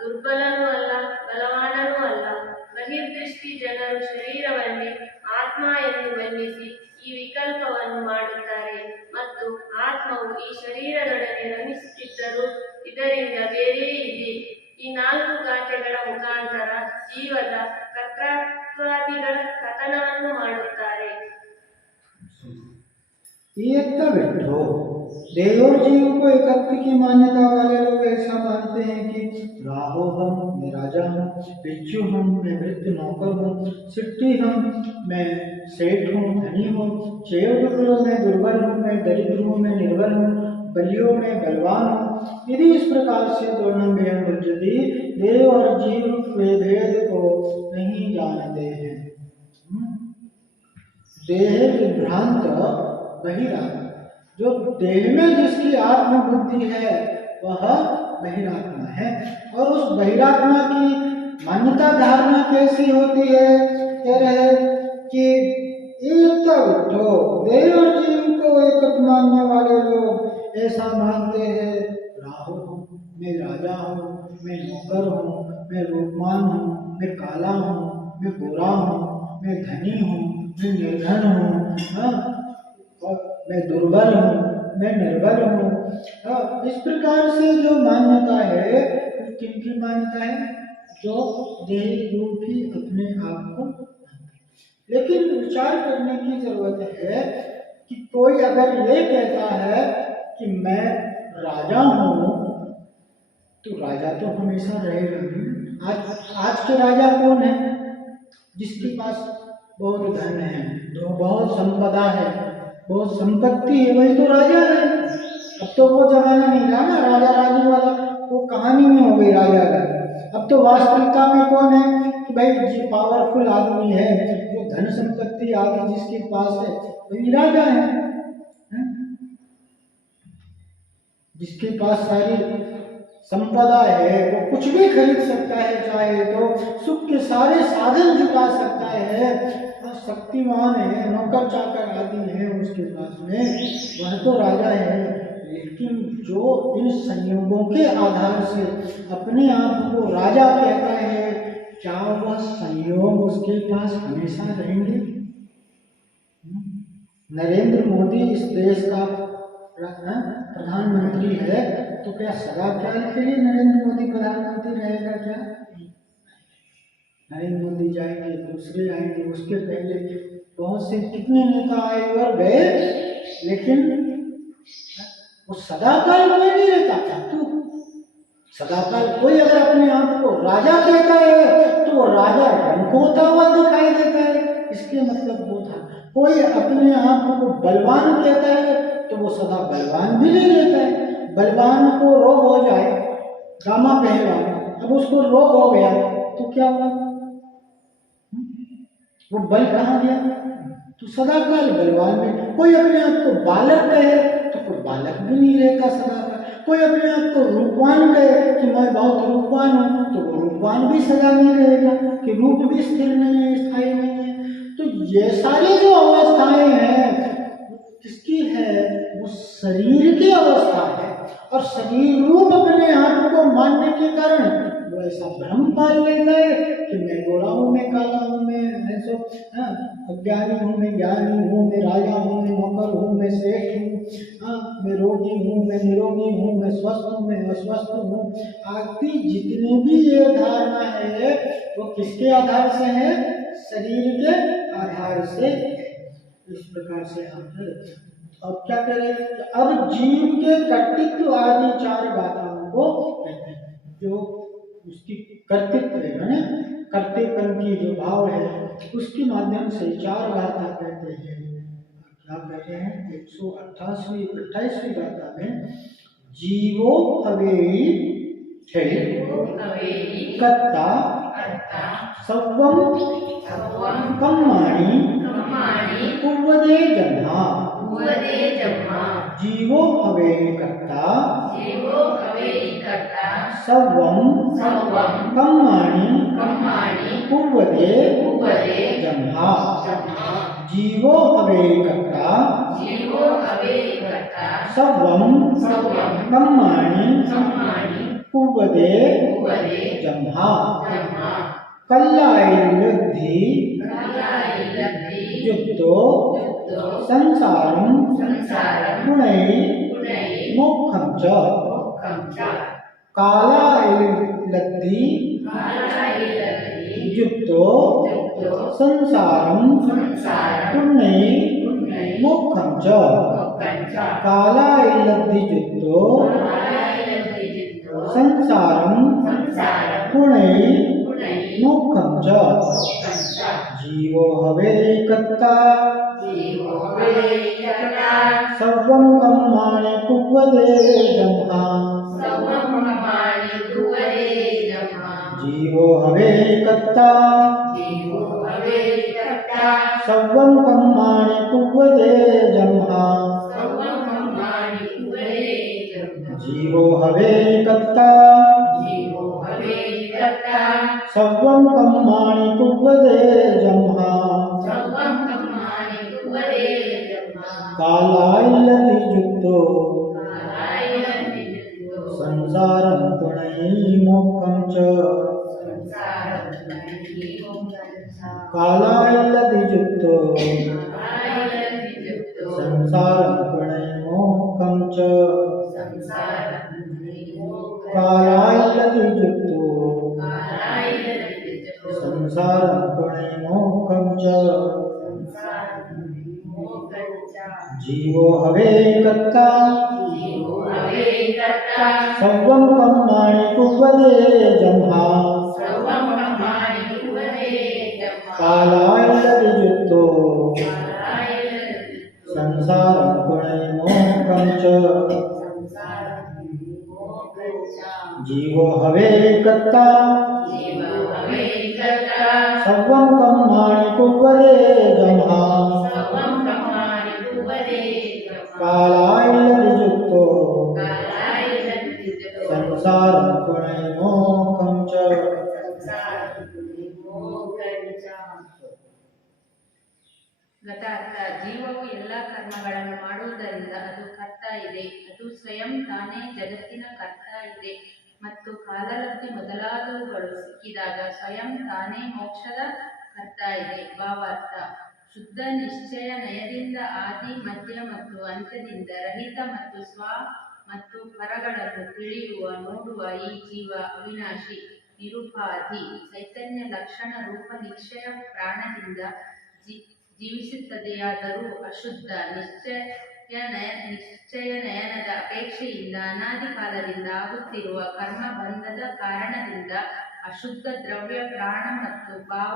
ದುರ್ಬಲನೂ ಅಲ್ಲ, ಬಲವಾನನೂ ಅಲ್ಲ. ಬಹಿರ್ದೃಷ್ಟಿ ಜನರು ಶರೀರವನ್ನೇ ಆತ್ಮ ಎಂದು ಬಣ್ಣಿಸಿ ಈ ವಿಕಲ್ಪವನ್ನು ಮಾಡುತ್ತಾರೆ, ಮತ್ತು ಆತ್ಮವು ಈ ಶರೀರದೊಡನೆ ರಮಿಸುತ್ತಿದ್ದರೂ ಇದರಿಂದ ಬೇರೆಯೇ ಇದೆ. ಈ ನಾಲ್ಕು ಗಾಥೆಗಳ ಮುಖಾಂತರ ಜೀವದ ಕರ್ತೃತ್ವಾದಿಗಳ ಕಥನವನ್ನು ಮಾಡುತ್ತಾರೆ. एकता बैठो। देव और जीव को एकत्व की मान्यता वाले लोग ऐसा मानते हैं कि राहो हम, मैं राजा हूँ, भिक्षु हम, मैं भृत्य नौकर हूँ, सिट्टी हम, मैं सेठ हूँ, धनी हूँ, चेयोटुकड़ों में दुर्बल हूँ, मैं दरिद्र हूँ, मैं निर्बल हूँ, बलियों में बलवान हूँ। यदि इस प्रकार से दोनों भेद बुझती, देव और जीव के भेद को नहीं जानते हैं। देह विभ्रांत बहिरात्मा, जो देह में जिसकी आत्म बुद्धि है वह बहिरात्मा है। और उस बहिरात्मा की मान्यता धारणा कैसी होती है? कह रहे कि एकता उठो। देव और जीव को एकत्व मानने वाले लोग ऐसा मानते हैं, राहु हूँ, मैं राजा हूँ, मैं नौकर हूँ, मैं रूपवान हूँ, मैं काला हूँ, मैं गोरा हूँ, मैं धनी हूँ, मैं निर्धन हूँ, मैं दुर्बल हूँ, मैं निर्बल हूँ। इस प्रकार से जो मान्यता है, किनकी मान्यता है? जो देह रूपी अपने आप को। लेकिन विचार करने की जरूरत है कि कोई अगर ये कहता है कि मैं राजा हूँ, तो राजा तो हमेशा रहेगा। आज के राजा कौन है? जिसके पास बहुत धन है, बहुत संपदा है, बहुत संपत्ति है, वही तो राजा है। अब तो वो जमाना नहीं रहा ना राजा रानी वाला, वो कहानी में हो गई राजा का। अब तो वास्तविकता में कौन है कि भाई जो पावरफुल आदमी है, जो धन संपत्ति आदि जिसके पास है वही राजा है। जिसके पास सारी संपदा है वो कुछ भी खरीद सकता है, चाहे तो सुख के सारे साधन जुटा सकता है, शक्तिमान है, नौकर चाकर आदि है उसके पास में, वह तो राजा है। लेकिन जो इन संयोगों के आधार से अपने आप को राजा कहता है, क्या वह संयोग उसके पास हमेशा रहेंगे? नरेंद्र मोदी इस देश का प्रधानमंत्री है, तो क्या सदा काल के लिए नरेंद्र मोदी प्रधानमंत्री रहेगा? क्या नरेंद्र मोदी जाएंगे, दूसरे आएंगे, उसके पहले बहुत से कितने नेता आए और गए, लेकिन वो सदाकाल कोई नहीं रहता। तू सदाकाल कोई अगर अपने आप को राजा कहता है तो वो राजा रंग होता हुआ दिखाई देता है, इसके मतलब वो था। कोई अपने आप को बलवान कहता है तो वो सदा बलवान भी नहीं रहता है। बलवान को रोग हो जाए, गामा पहलवान, अब उसको रोग हो गया तो क्या हुआ? वो बल कहाँ गया? तो सदाकाल बलवान में। कोई अपने आप को बालक कहे तो कोई बालक भी नहीं रहता सदाकाल। कोई अपने आप को रूपवान कहे कि मैं बहुत रूपवान हूँ, तो वो रूपवान भी सदा नहीं रहेगा, कि रूप भी स्थिर नहीं है, स्थायी नहीं है। तो ये सारी जो अवस्थाएं हैं किसकी है? वो शरीर की अवस्था है। और शरीर रूप अपने आप को मानने के कारण वो ऐसा भ्रम पाल लेता है कि मैं गोरा हूँ, मैं काला हूँ, मैं ऐसा अज्ञानी हूँ, मैं ज्ञानी हूँ, मैं राजा हूँ, मैं नौकर हूँ, मैं सेठ हूँ, मैं रोगी हूँ, मैं निरोगी हूँ, मैं स्वस्थ हूँ, मैं अस्वस्थ हूँ। आदि जितने भी ये धारणा है वो किसके आधार से है? शरीर के आधार से। इस प्रकार से हम अब क्या करें? अब जीव के कर्तृत्व आदि चार गाथाओं को कहते हैं। जो उसकी कर्तृत्व है ना, कर्तृत्व की जो भाव है उसके माध्यम से चार गाथा कहते हैं। आप कहते हैं 128वीं गाथा में जीवो हवेई ಹೇಳಿ ಕತ್ತ ಸವ್ವಂ ಕಮ್ಮಾಣಿ ಕುವ್ವದೇ ಜನ್ಮ ಜೀವೋ ಹವೇ ಕತ್ತ ಸವ್ವಂ ಕಮ್ಮಾಣಿ ಕುವ್ವದೇ ಜನ್ಮ जीवो हवे कर्ता सव्वं कम्माणि कुव्वदे जम्हा कल्लायिल्लब्धि युक्तो संसारं गुणै मोक्षं च कालायिल्लब्धि युक्तो संसारं पुण्यै मोक्षं च कालायिल्लब्धियुक्तो संसारं पुण्यै मोक्षं च जीवो हवे कर्ता सर्वं कर्माणि कुर्वते जन्मा जीवो हवे कर्ता सर्वं कर्माणि कुर्वते जन्मा जीवो हवे कर्ता सर्वं कर्माणि कुर्वते जन्मा कालायिल्लब्धियुक्तो संसारं पुण्यै मोक्षं च कालायिल्लब्धियुक्तो संसारं पुण्यै मोक्षं च कालायिल्लब्धियुक्तो संसारं पुण्यै मोक्षं च जीवो हवे कर्ता सर्वं कर्माणि कुर्वते जन्मा कालायिल्लब्धियुक्तो संसारं पुण्यै मोक्षं च जीवो हवे कर्ता सर्वं कर्माणि कुर्वते जन्मा कालायिल्लब्धियुक्तो संसारं पुण्यै मोक्षं च ಗತಾರ್ಥ ಜೀವವು ಎಲ್ಲ ಕರ್ಮಗಳನ್ನು ಮಾಡುವುದರಿಂದ ಅದು ಕರ್ತ ಇದೆ. ಅದು ಸ್ವಯಂ ತಾನೇ ಜಗತ್ತಿನ ಕರ್ತ ಇದೆ ಮತ್ತು ಕಾಲಲಬ್ಧಿ ಮೊದಲಾದವುಗಳು ಸಿಕ್ಕಿದಾಗ ಸ್ವಯಂ ತಾನೇ ಮೋಕ್ಷದ ಕರ್ತ ಇದೆ. ಭಾವಾರ್ಥ ಶುದ್ಧ ನಿಶ್ಚಯ ನಯದಿಂದ ಆದಿ ಮಧ್ಯ ಮತ್ತು ಅಂತ್ಯದಿಂದ ರಹಿತ ಮತ್ತು ಸ್ವ ಮತ್ತು ಪರಗಳನ್ನು ತಿಳಿಯುವ ನೋಡುವ ಈ ಜೀವ ಅವಿನಾಶಿ ನಿರುಪಾಧಿ ಚೈತನ್ಯ ಲಕ್ಷಣ ರೂಪ ನಿಶ್ಚಯ ಪ್ರಾಣದಿಂದ ಜೀವಿಸುತ್ತದೆಯಾದರೂ ಅಶುದ್ಧ ನಿಶ್ಚಯ ನಯನದ ಅಪೇಕ್ಷೆಯಿಂದ ಅನಾದಿ ಕಾಲದಿಂದ ಆಗುತ್ತಿರುವ ಕರ್ಮ ಬಂಧದ ಕಾರಣದಿಂದ ಅಶುದ್ಧ ದ್ರವ್ಯ ಪ್ರಾಣ ಮತ್ತು ಭಾವ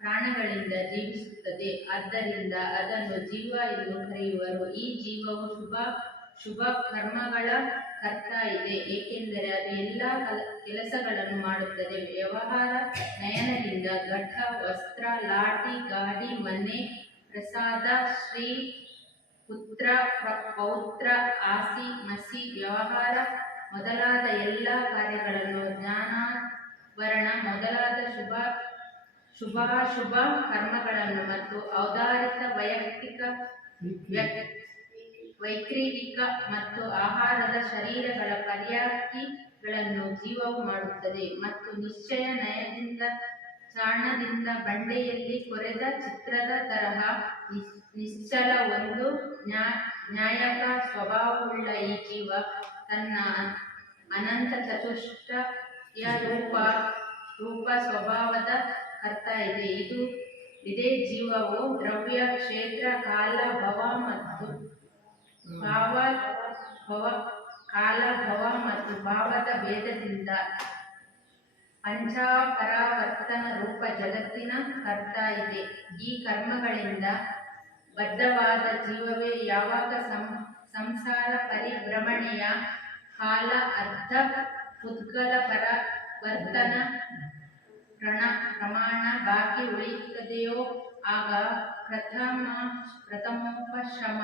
ಪ್ರಾಣಗಳಿಂದ ಜೀವಿಸುತ್ತದೆ. ಆದ್ದರಿಂದ ಅದನ್ನು ಜೀವ ಎಂದು ಕರೆಯುವರು. ಈ ಜೀವವು ಶುಭ ಕರ್ಮಗಳ ಕರ್ತ ಇದೆ, ಏಕೆಂದರೆ ಅದು ಎಲ್ಲ ಕೆಲಸಗಳನ್ನು ಮಾಡುತ್ತದೆ. ವ್ಯವಹಾರ ನಯನದಿಂದ ಘಟ, ವಸ್ತ್ರ, ಲಾಟಿ, ಗಾಡಿ, ಮನೆ, ಪ್ರಸಾದ, ಶ್ರೀ, ಪುತ್ರ, ಪೌತ್ರ, ಆಸಿ, ಮಸಿ, ವ್ಯವಹಾರ ಮೊದಲಾದ ಎಲ್ಲ ಕಾರ್ಯಗಳನ್ನು ಜ್ಞಾನಾವರಣ ಮೊದಲಾದ ಶುಭಾಶುಭ ಕರ್ಮಗಳನ್ನು ಮತ್ತು ಔದಾರಿಕ ವೈಕ್ರಿಕ ಮತ್ತು ಆಹಾರದ ಶರೀರಗಳ ಪರ್ಯಾಯಗಳನ್ನು ಜೀವವು ಮಾಡುತ್ತದೆ. ಮತ್ತು ನಿಶ್ಚಯ ನಯದಿಂದ ಚಾಣದಿಂದ ಬಂಡೆಯಲ್ಲಿ ಕೊರೆದ ಚಿತ್ರದ ತರಹ ನಿಶ್ಚಲ ಒಂದು ನ್ಯಾಯಕ ಸ್ವಭಾವವುಳ್ಳ ಈ ಜೀವ ತನ್ನ ಅನಂತ ಚತುಷ್ಟಯ ರೂಪ ಸ್ವಭಾವದ ಕರ್ತ ಇದೆ. ಇದೇ ಜೀವವು ದ್ರವ್ಯ, ಕ್ಷೇತ್ರ, ಕಾಲ, ಭವ ಮತ್ತು ಭಾವದ ಭೇದದಿಂದ ಪಂಚಾಪರಾವರ್ತನ ರೂಪ ಜಗತ್ತಿನ ಕರ್ತ ಇದೆ. ಈ ಕರ್ಮಗಳಿಂದ ಬದ್ಧವಾದ ಜೀವವೇ ಯಾವಾಗ ಸಂಸಾರ ಪರಿಭ್ರಮಣೆಯ ಕಾಲ ಅರ್ಧ ಉದ್ಗಲ ಪರವರ್ತನ ಪ್ರಮಾಣ ಬಾಕಿ ಉಳಿಯುತ್ತದೆಯೋ ಆಗ ಪ್ರಥಮೋಪಶಮ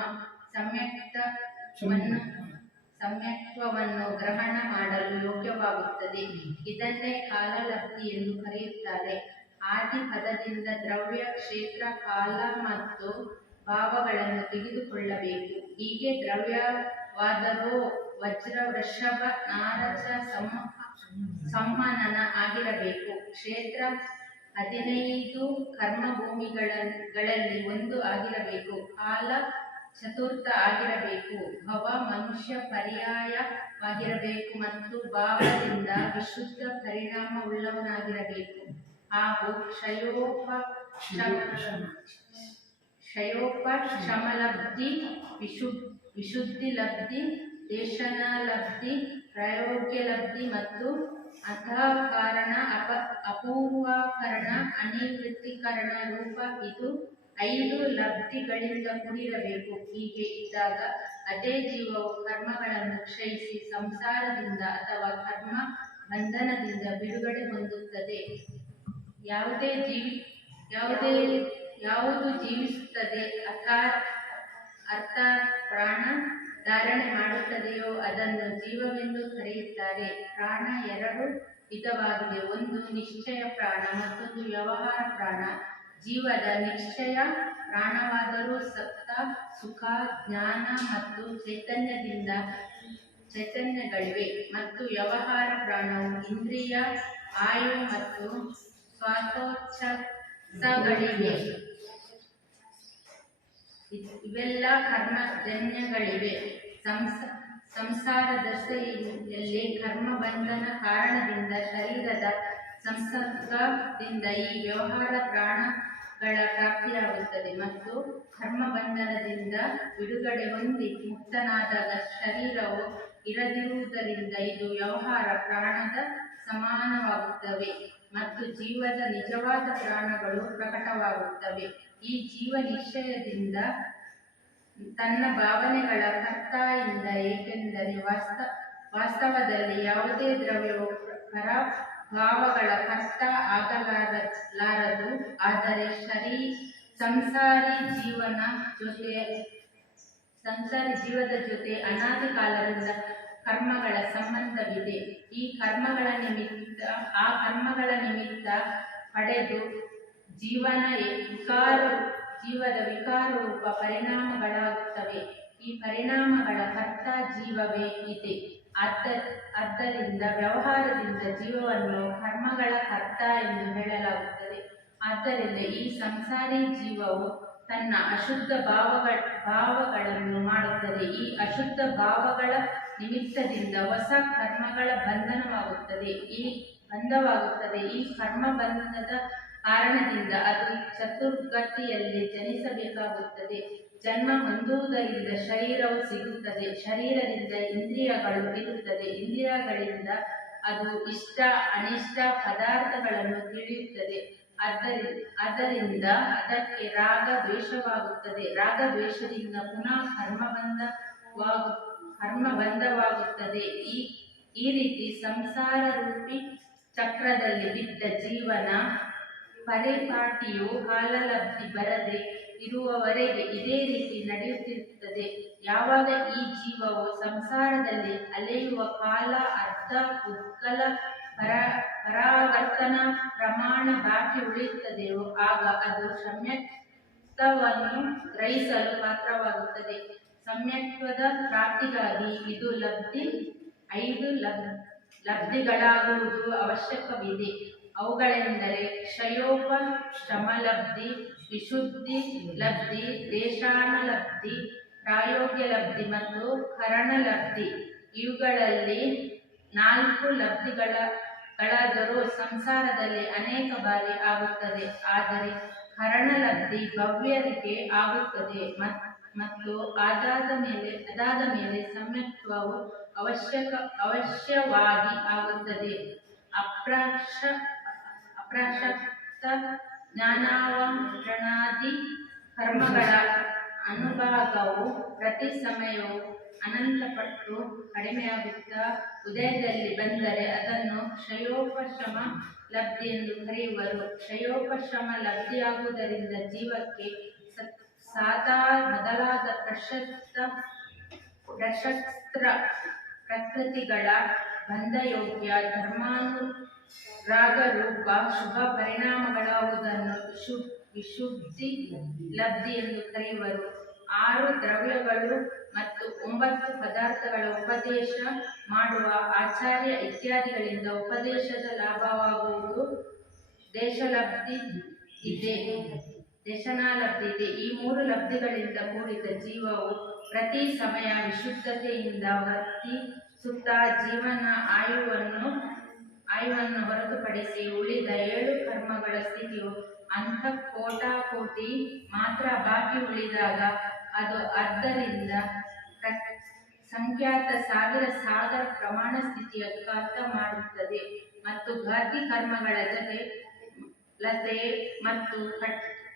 ಸಮ್ಯಕ್ತ್ವವನ್ನು ಗ್ರಹಣ ಮಾಡಲು ಯೋಗ್ಯವಾಗುತ್ತದೆ. ಇದನ್ನೇ ಕಾಲಲಬ್ಧಿ ಎಂದು ಕರೆಯುತ್ತಾರೆ. ಆದಿ ಪದದಿಂದ ದ್ರವ್ಯ, ಕ್ಷೇತ್ರ, ಕಾಲ ಮತ್ತು ಭಾವಗಳನ್ನು ತೆಗೆದುಕೊಳ್ಳಬೇಕು. ಹೀಗೆ ದ್ರವ್ಯವಾದರೋ ವಜ್ರ, ವೃಷಭ, ನಾರಚ, ಸಂಮನನ ಆಗಿರಬೇಕು. ಕ್ಷೇತ್ರ 15 ಕರ್ಮಭೂಮಿಗಳಲ್ಲಿ ಒಂದು ಆಗಿರಬೇಕು. ಕಾಲ ಚತುರ್ಥ ಆಗಿರಬೇಕು. ಭವ ಮನುಷ್ಯ ಪರ್ಯಾಯವಾಗಿರಬೇಕು ಮತ್ತು ಭಾವದಿಂದ ವಿಶುದ್ಧ ಪರಿಣಾಮವುಳ್ಳವನಾಗಿರಬೇಕು. ಹಾಗೂ ಕ್ಷಯೋಪಶಮಲಬ್ಧಿ, ವಿಶುದ್ಧಿ ಲಬ್ಧಿ, ದೇಶನಲಬ್ಧಿ, ಪ್ರಾಯೋಗ್ಯಲಬ್ಧಿ ಮತ್ತು ಅಂತಃಕಾರಣ, ಅಪೂರ್ವಕರಣ, ಅನಿವೃತ್ತಿಕರಣ ರೂಪ ಇದು 5 ಲಬ್ಧಿಗಳಿಂದ ಕೂಡಿರಬೇಕು. ಹೀಗೆ ಇದ್ದಾಗ ಅದೇ ಜೀವವು ಕರ್ಮಗಳನ್ನು ಕ್ಷಯಿಸಿ ಸಂಸಾರದಿಂದ ಅಥವಾ ಕರ್ಮ ಬಂಧನದಿಂದ ಬಿಡುಗಡೆ ಹೊಂದುತ್ತದೆ. ಯಾವುದು ಜೀವಿಸುತ್ತದೆ ಅರ್ಥಾತ್ ಪ್ರಾಣ ಧಾರಣೆ ಮಾಡುತ್ತದೆಯೋ ಅದನ್ನು ಜೀವವೆಂದು ಕರೆಯುತ್ತಾರೆ. ಪ್ರಾಣ 2 ವಿಧವಾಗಿದೆ. ಒಂದು ನಿಶ್ಚಯ ಪ್ರಾಣ, ಮತ್ತೊಂದು ವ್ಯವಹಾರ ಪ್ರಾಣ. ಜೀವದ ನಿಶ್ಚಯ ಪ್ರಾಣವಾದರೂ ಸತ್ತ, ಸುಖ, ಜ್ಞಾನ ಮತ್ತು ಚೈತನ್ಯಗಳಿವೆ. ಮತ್ತು ವ್ಯವಹಾರ ಪ್ರಾಣವು ಇಂದ್ರಿಯ, ಆಯು ಮತ್ತು ಶ್ವಾಸೋಚ್ಛ್ವಾಸಗಳಿವೆ. ಇವೆಲ್ಲ ಕರ್ಮಜನ್ಯಗಳಿವೆ. ಸಂಸಾರ ದಶೆಯಲ್ಲಿ ಕರ್ಮಬಂಧನ ಕಾರಣದಿಂದ ಶರೀರದ ಸಂಸರ್ಗದಿಂದ ಈ ವ್ಯವಹಾರ ಪ್ರಾಣಗಳ ಪ್ರಾಪ್ತಿಯಾಗುತ್ತದೆ ಮತ್ತು ಕರ್ಮಬಂಧನದಿಂದ ಬಿಡುಗಡೆ ಹೊಂದಿ ಮುಕ್ತನಾದಾಗ ಶರೀರವು ಇರದಿರುವುದರಿಂದ ಇದು ವ್ಯವಹಾರ ಪ್ರಾಣದ ಸಮಾನವಾಗುತ್ತವೆ ಮತ್ತು ಜೀವದ ನಿಜವಾದ ಪ್ರಾಣಗಳು ಪ್ರಕಟವಾಗುತ್ತವೆ. ಈ ಜೀವ ನಿಶ್ಚಯದಿಂದ ತನ್ನ ಭಾವನೆಗಳ ಕರ್ತ ಇಂದ, ಏಕೆಂದರೆ ವಾಸ್ತವದಲ್ಲಿ ಯಾವುದೇ ದ್ರವ್ಯವು ಪರಭಾವಗಳ ಕರ್ತ ಆಗಲಾರದು. ಆದರೆ ಸಂಸಾರಿ ಜೀವದ ಜೊತೆ ಅನಾದಿ ಕಾಲದಿಂದ ಕರ್ಮಗಳ ಸಂಬಂಧವಿದೆ. ಆ ಕರ್ಮಗಳ ನಿಮಿತ್ತ ಪಡೆದು ಜೀವದ ವಿಕಾರ ರೂಪ ಪರಿಣಾಮಗಳಾಗುತ್ತವೆ. ಈ ಪರಿಣಾಮಗಳ ಕರ್ತ ಜೀವವೇ ಇದೆ. ಆದ್ದರಿಂದ ವ್ಯವಹಾರದಿಂದ ಜೀವವನ್ನು ಕರ್ಮಗಳ ಕರ್ತ ಎಂದು ಹೇಳಲಾಗುತ್ತದೆ. ಆದ್ದರಿಂದ ಈ ಸಂಸಾರಿ ಜೀವವು ತನ್ನ ಅಶುದ್ಧ ಭಾವಗಳನ್ನು ಮಾಡುತ್ತದೆ. ಈ ಅಶುದ್ಧ ಭಾವಗಳ ನಿಮಿತ್ತದಿಂದ ಹೊಸ ಕರ್ಮಗಳ ಬಂಧವಾಗುತ್ತದೆ. ಈ ಕರ್ಮ ಬಂಧದ ಕಾರಣದಿಂದ ಅದು ಚತುರ್ಗತಿಯಲ್ಲಿ ಜನಿಸಬೇಕಾಗುತ್ತದೆ. ಜನ್ಮ ಹೊಂದುವುದರಿಂದ ಶರೀರವು ಸಿಗುತ್ತದೆ. ಶರೀರದಿಂದ ಇಂದ್ರಿಯಗಳು ಇರುತ್ತದೆ. ಇಂದ್ರಿಯಗಳಿಂದ ಅದು ಇಷ್ಟ ಅನಿಷ್ಟ ಪದಾರ್ಥಗಳನ್ನು ತಿಳಿಯುತ್ತದೆ. ಅದರಿಂದ ಅದಕ್ಕೆ ರಾಗ ದ್ವೇಷವಾಗುತ್ತದೆ. ರಾಗ ದ್ವೇಷದಿಂದ ಪುನಃ ಕರ್ಮಬಂಧವಾಗುತ್ತದೆ. ಈ ರೀತಿ ಸಂಸಾರ ರೂಪಿ ಚಕ್ರದಲ್ಲಿ ಬಿದ್ದ ಜೀವನ ಪರಿಪಾಟಿಯು ಕಾಲಲಬ್ಧಿ ಬರದೆ ಇರುವವರೆಗೆ ಇದೇ ರೀತಿ ನಡೆಯುತ್ತಿರುತ್ತದೆ. ಯಾವಾಗ ಈ ಜೀವವು ಸಂಸಾರದಲ್ಲಿ ಅಲೆಯುವ ಕಾಲ ಅರ್ಧ ಉದ್ಗಲ ಪರಾವರ್ತನ ಪ್ರಮಾಣ ಬಾಕಿ ಉಳಿಯುತ್ತದೆಯೋ ಆಗ ಅದು ಸಮ್ಯಕ್ತವನ್ನು ಗ್ರಹಿಸಲು ಪಾತ್ರವಾಗುತ್ತದೆ. ಸಮ್ಯಕ್ತ್ವದ ಪ್ರಾಪ್ತಿಗಾಗಿ ಇದು 5 ಲಬ್ಧಿಗಳಾಗುವುದು ಅವಶ್ಯಕವಿದೆ. ಅವುಗಳೆಂದರೆ ಕ್ಷಯೋಪಶಮಲಬ್ಧಿ, ವಿಶುದ್ಧಿ ಲಬ್ಧಿ, ದೇಶಾನಲಬ್ಧಿ, ಪ್ರಾಯೋಗ್ಯಲಬ್ಧಿ ಮತ್ತು ಕರಣಲಬ್ಧಿ. ಇವುಗಳಲ್ಲಿ 4 ಲಬ್ಧಿಗಳಾದರೂ ಸಂಸಾರದಲ್ಲಿ ಅನೇಕ ಬಾರಿ ಆಗುತ್ತದೆ. ಆದರೆ ಕರಣಲಬ್ಧಿ ಭವ್ಯರಿಗೆ ಆಗುತ್ತದೆ ಮತ್ತು ಅದಾದ ಮೇಲೆ ಸಮ್ಯಕ್ತ್ವವು ಅವಶ್ಯವಾಗಿ ಆಗುತ್ತದೆ. ಅಪ್ರಸಕ್ತ ಜ್ಞಾನಾವರಣಾದಿ ಅನುಭಾಗವು ಪ್ರತಿ ಸಮಯವೂ ಅನಂತಪಟ್ಟು ಕಡಿಮೆಯಾಗುತ್ತಾ ಉದಯದಲ್ಲಿ ಬಂದರೆ ಅದನ್ನು ಕ್ಷಯೋಪಶಮ ಲಬ್ಧಿ ಎಂದು ಕರೆಯುವರು. ಕ್ಷಯೋಪಶಮ ಲಬ್ಧಿಯಾಗುವುದರಿಂದ ಜೀವಕ್ಕೆ ಸಾಧಾ ಮೊದಲಾದ ಪ್ರಶಸ್ತ್ರ ಪ್ರಕೃತಿಗಳ ಬಂಧಯೋಗ್ಯ ಧರ್ಮಾನುರಾಗರೂಪ ಶುಭ ಪರಿಣಾಮಗಳಾಗುವುದನ್ನು ವಿಶುದ್ಧಿ ಲಬ್ಧಿ ಎಂದು ಕರೆಯುವರು. 6 ದ್ರವ್ಯಗಳು ಮತ್ತು 9 ಪದಾರ್ಥಗಳ ಉಪದೇಶ ಮಾಡುವ ಆಚಾರ್ಯ ಇತ್ಯಾದಿಗಳಿಂದ ಉಪದೇಶದ ಲಾಭವಾಗುವುದು ದೇಶನಾಲಬ್ಧಿ ಇದೆ. ಈ 3 ಲಬ್ಧಿಗಳಿಂದ ಕೂಡಿದ ಜೀವವು ಪ್ರತಿ ಸಮಯ ವಿಶುದ್ಧತೆಯಿಂದ ವರ್ತಿಸುತ್ತಾ ಜೀವನ ಆಯುವನ್ನು ಹೊರತುಪಡಿಸಿ ಉಳಿದ 7 ಕರ್ಮಗಳ ಸ್ಥಿತಿಯು ಅಂತಃಕೋಟಿ ಮಾತ್ರ ಬಾಕಿ ಉಳಿದಾಗ ಅದು ಅರ್ಧರಿಂದ ಸಂಖ್ಯಾತ 1000 ಸಾಗರ ಪ್ರಮಾಣ ಸ್ಥಿತಿಯ ಘಾತ ಮಾಡುತ್ತದೆ. ಮತ್ತು ಘಾತಿ ಕರ್ಮಗಳ ಲತೆ ಮತ್ತು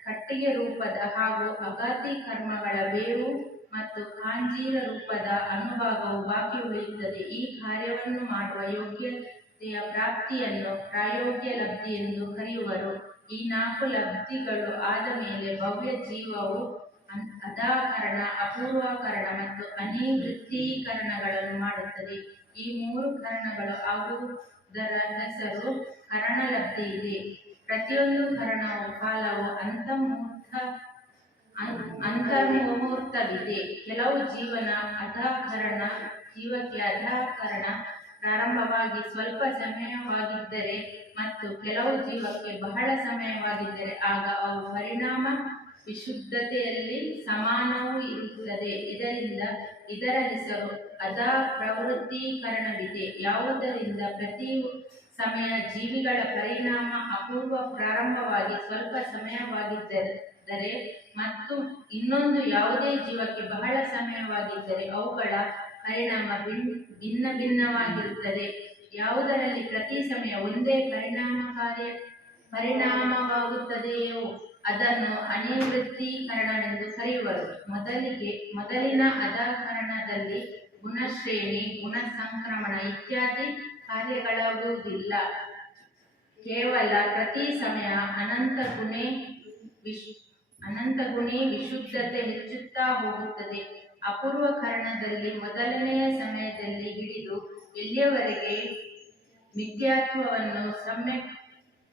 ಕಟ್ಟಿಗೆ ರೂಪದ ಹಾಗೂ ಅಘಾತಿ ಕರ್ಮಗಳ ಬೇವು ಮತ್ತು ಕಾಂಜೀರ ರೂಪದ ಅನುಭಾಗವು ಬಾಕಿ ಉಳಿಯುತ್ತದೆ. ಈ ಕಾರ್ಯವನ್ನು ಮಾಡುವ ಯೋಗ್ಯತೆಯ ಪ್ರಾಪ್ತಿಯನ್ನು ಪ್ರಾಯೋಗ್ಯ ಲಬ್ಧಿ ಎಂದು ಕರೆಯುವರು. ಈ 4 ಲಬ್ಧಿಗಳು ಆದ ಮೇಲೆ ಭವ್ಯ ಜೀವವು ಅಧಾಕರಣ, ಅಪೂರ್ವಕರಣ ಮತ್ತು ಅನಿವೃತ್ತೀಕರಣಗಳನ್ನು ಮಾಡುತ್ತದೆ. ಈ 3 ಕರಣಗಳು ಆಗುವುದರ ಹೆಸರು ಕರಣಲಬ್ಧಿ ಇದೆ. ಪ್ರತಿಯೊಂದು ಕರಣವು ಕಾಲವು ಅಂತರ್ಮುಹೂರ್ತವಿದೆ. ಕೆಲವು ಜೀವಕ್ಕೆ ಅಧಾಕರಣ ಪ್ರಾರಂಭವಾಗಿ ಸ್ವಲ್ಪ ಸಮಯವಾಗಿದ್ದರೆ ಮತ್ತು ಕೆಲವು ಜೀವಕ್ಕೆ ಬಹಳ ಸಮಯವಾಗಿದ್ದರೆ ಆಗ ಅವು ಪರಿಣಾಮ ವಿಶುದ್ಧತೆಯಲ್ಲಿ ಸಮಾನವೂ ಇರುತ್ತದೆ. ಇದರ ಹೆಸರು ಅಧಾ ಪ್ರವೃತ್ತೀಕರಣವಿದೆ. ಯಾವುದರಿಂದ ಪ್ರತಿ ಸಮಯ ಜೀವಿಗಳ ಪರಿಣಾಮ ಅಪೂರ್ವ ಪ್ರಾರಂಭವಾಗಿ ಸ್ವಲ್ಪ ಸಮಯವಾಗಿದ್ದರೆ ಮತ್ತು ಇನ್ನೊಂದು ಯಾವುದೇ ಜೀವಕ್ಕೆ ಬಹಳ ಸಮಯವಾಗಿದ್ದರೆ ಅವುಗಳ ಪರಿಣಾಮ ಭಿನ್ನವಾಗಿರುತ್ತದೆ. ಯಾವುದರಲ್ಲಿ ಪ್ರತಿ ಸಮಯ ಒಂದೇ ಪರಿಣಾಮವಾಗುತ್ತದೆಯೋ ಅದನ್ನು ಅನಿವೃತ್ತೀಕರಣವೆಂದು ಕರೆಯುವರು. ಮೊದಲಿನ ಅಧಾಕರಣದಲ್ಲಿ ಗುಣಶ್ರೇಣಿ, ಗುಣಸಂಕ್ರಮಣ ಇತ್ಯಾದಿ ಕಾರ್ಯಗಳಾಗುವುದಿಲ್ಲ. ಕೇವಲ ಪ್ರತಿ ಸಮಯ ಅನಂತಗುಣಿ ವಿಶುದ್ಧತೆ ಹೆಚ್ಚುತ್ತಾ ಹೋಗುತ್ತದೆ. ಅಪೂರ್ವ ಕರಣದಲ್ಲಿ ಮೊದಲನೆಯ ಸಮಯದಲ್ಲಿ ಹಿಡಿದು ಎಲ್ಲಿಯವರೆಗೆ ಮಿಥ್ಯಾತ್ವವನ್ನು ಸಮ್ಯಕ್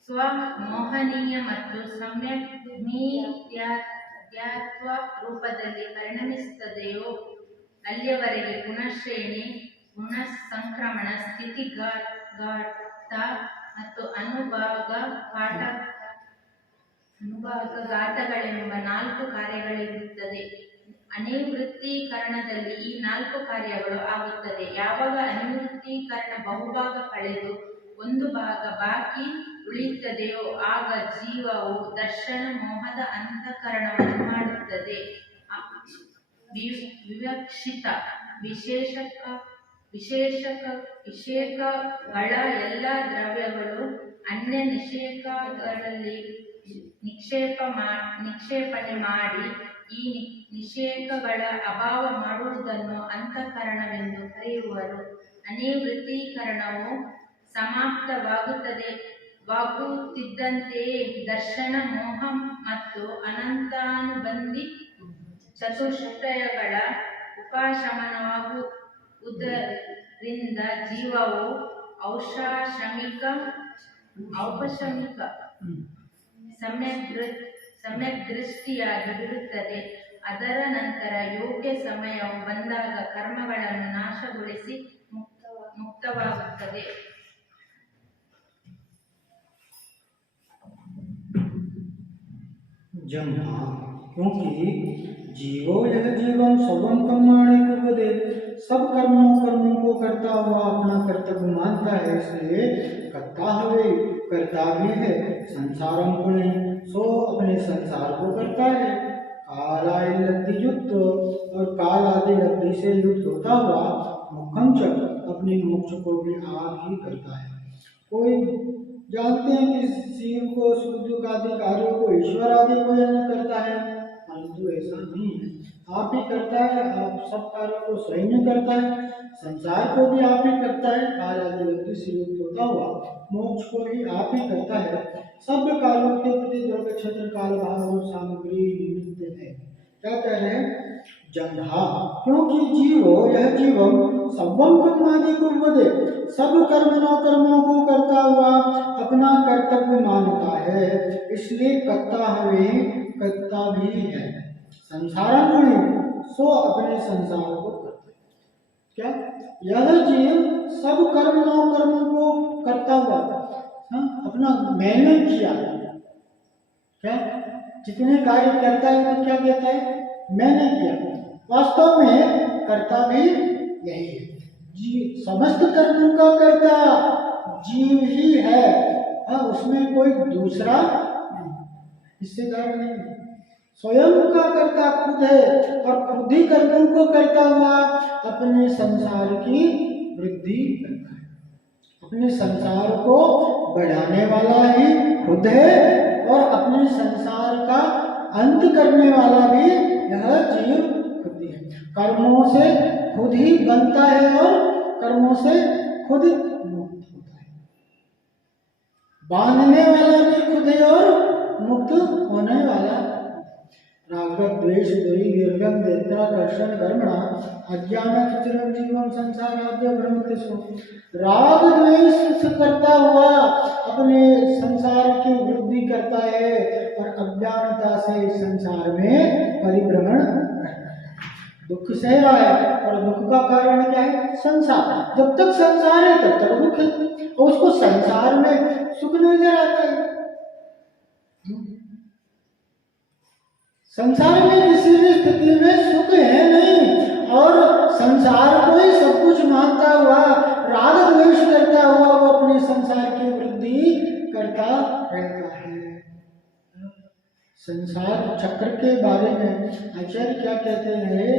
ಸ್ವಮೋಹನೀಯ ಮತ್ತು ಸಮ್ಯಕ್ ಮಿಥ್ಯಾತ್ವ ರೂಪದಲ್ಲಿ ಪರಿಣಮಿಸುತ್ತದೆಯೋ ಅಲ್ಲಿಯವರೆಗೆ ಗುಣಶ್ರೇಣಿ, ಗುಣಸಂಕ್ರಮಣ, ಸ್ಥಿತಿಘಾತ ಮತ್ತು ಅನುಭಾಗಘಾತಗಳೆಂಬ 4 ಕಾರ್ಯಗಳಿರುತ್ತದೆ. ಅನಿವೃತ್ತೀಕರಣದಲ್ಲಿ ಈ 4 ಕಾರ್ಯಗಳು ಆಗುತ್ತದೆ. ಯಾವಾಗ ಅನಿವೃತ್ತೀಕರಣ ಬಹುಭಾಗ ಕಳೆದು ಒಂದು ಭಾಗ ಬಾಕಿ ಉಳಿಯುತ್ತದೆಯೋ ಆಗ ಜೀವವು ದರ್ಶನ ಮೋಹದ ಅಂತಃಕರಣವನ್ನು ಮಾಡುತ್ತದೆ. ವಿವಕ್ಷಿತ ವಿಷೇಕಗಳ ಎಲ್ಲ ದ್ರವ್ಯಗಳು ಅನ್ಯ ನಿಷೇಕಗಳಲ್ಲಿ ನಿಕ್ಷೇಪಣೆ ಮಾಡಿ ಈ ನಿಷೇಕಗಳ ಅಭಾವ ಮಾಡುವುದನ್ನು ಅಂತಃಕರಣವೆಂದು ಕರೆಯುವರು. ಅನಿವೃತ್ತೀಕರಣವು ಸಮಾಪ್ತವಾಗುತ್ತಿದ್ದಂತೆಯೇ ದರ್ಶನ, ಮೋಹ ಮತ್ತು ಅನಂತಾನುಬಂಧಿ ಚತುಷ್ಟಯಗಳ ಉಪಶಮನವಾಗುವುದರಿಂದ ಜೀವವು ಔಪಶಮಿಕ ಸಮ್ಯಗ್ದೃಷ್ಟಿಯಾಗಿ ಬಿಡುತ್ತದೆ. ಅದರ ನಂತರ ಯೋಗ್ಯ ಸಮಯವು ಬಂದಾಗ ಕರ್ಮಗಳನ್ನು ನಾಶಗೊಳಿಸಿ ಮುಕ್ತವಾಗುತ್ತದೆ. क्योंकि जीवो यह जीवन सबम कर्माणि कुर्वते, सब कर्मों को करता हुआ अपना कर्तव्य मानता है, इसलिए करता भी है। संसारम को नहीं, सो अपने संसार को करता है। काल आदि लब्धि युक्त और काल आदि लब्धि से युक्त होता हुआ मुखम च अपने मोक्ष को भी आप ही करता है। कोई जानते हैं कि शिव को, सुख दुख आदि कार्यों को ईश्वर आदि को यह करता है, परंतु ऐसा नहीं है। आप ही करता है, आप सब कार्यों को स्वयं ही करता है, संसार को भी आप ही करता है, काल आदि वृत्ति से युक्त होता हुआ मोक्ष को भी आप ही करता है। सब कालों के प्रति द्रव्य क्षेत्र काल भाव और सामग्री निमित्त है। क्या कह रहे हैं? जंघा, क्योंकि जीवो यह जीवम सर्वम कर्मादि कुर्वते, सब कर्मों को करता हुआ अपना कर्तव्य मानता है, इसलिए करता भी है। संसारम गुणी, सो अपने संसार को करता है। क्या? यह जीव सब कर्मों को करता हुआ, अपना मैंने किया, क्या जितने कार्य करता है वो क्या कहता है? मैंने किया। वास्तव में करता भी यही है। जीव समस्त कर्मों का करता जीव ही है, उसमें कोई दूसरा हिस्सेदार नहीं। स्वयं का करता खुद है और खुद ही कर्मों को करता हुआ अपने संसार की वृद्धि करता है। अपने संसार को बढ़ाने वाला ही खुद है और अपने संसार का अंत करने वाला भी यह जीव खुद ही है। कर्मों से खुद ही बनता है और कर्मों से खुद मुक्त होता है। बांधने वाला भी खुद है और मुक्त होने वाला। राग द्वेष द्वयी निर्गम देत्राकर्षण कर्मणा अज्ञानचरम जीवम संसाराद्य भ्रमते स्म। राग द्वेष करता हुआ अपने संसार की वृद्धि करता है और अज्ञानता से इस संसार में परिभ्रमण करता है। दुख सह रहा है और दुख का कारण क्या है? संसार। जब तक संसार है तब तक दुख है और उसको संसार में सुख नजर आता है। संसार में किसी भी स्थिति में सुख है नहीं और संसार को ही सब कुछ मानता हुआ राग द्वेष करता हुआ वो अपने संसार की वृद्धि करता रहता है। संसार चक्र के बारे में आचार्य क्या कहते हैं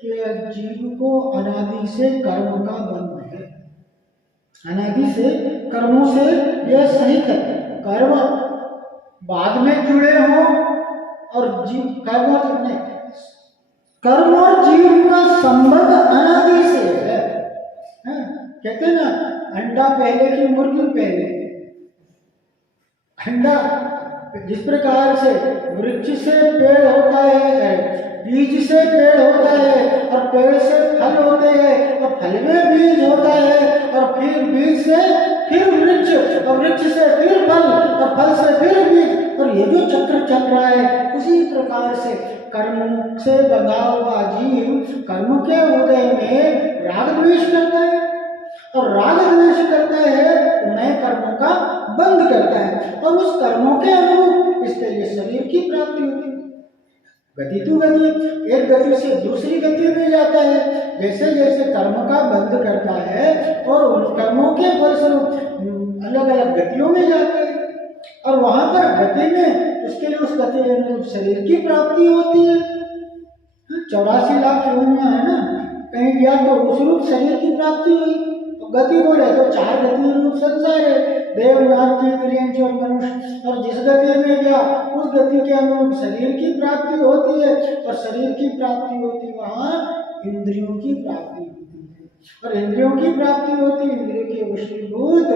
कि जीव को अनादि से कर्म का बंध है। अनादि से कर्मों से यह सहित है। कर्म बाद में जुड़े हों और जीव कर्म और जीव का संबंध अनादि से है। कहते हैं ना, अंडा पहले की मुर्गी पहले। अंडा जिस प्रकार से वृक्ष से पेड़ होता है, बीज से पेड़ होता है और पेड़ से फल होते हैं और फल में बीज होता है और फिर बीज से फिर वृक्ष और वृक्ष से फिर फल और फल से फिर बीज, और ये जो चक्र चल रहा है उसी प्रकार से कर्म से बंधा हुआ जीव कर्म के उदय में राग द्वेष करता है और राग द्वेष करता है तो नए कर्मों का बंध करता है और उस कर्मों के अनुरूप इसके लिए शरीर की प्राप्ति होती है। गति तो गति, एक गति से दूसरी गति में जाता है। जैसे जैसे कर्म का बंध करता है और उन कर्मों के फलस्वरूप अलग अलग गतियों में जाते हैं और वहां पर गति में उसके लिए उस गति के अनुरूप शरीर की प्राप्ति होती है। 84 लाख योनियां है ना, कहीं गया तो उस रूप शरीर की प्राप्ति हुई। गति बोले तो 4 गति रूप संसार है, देव नाग और मनुष्य, और जिस गति में गया उस गति के अनुरूप शरीर की प्राप्ति होती है और शरीर की प्राप्ति होती वहां इंद्रियों की प्राप्ति होती है और इंद्रियों की प्राप्ति होती है इंद्रियों के वशीभूत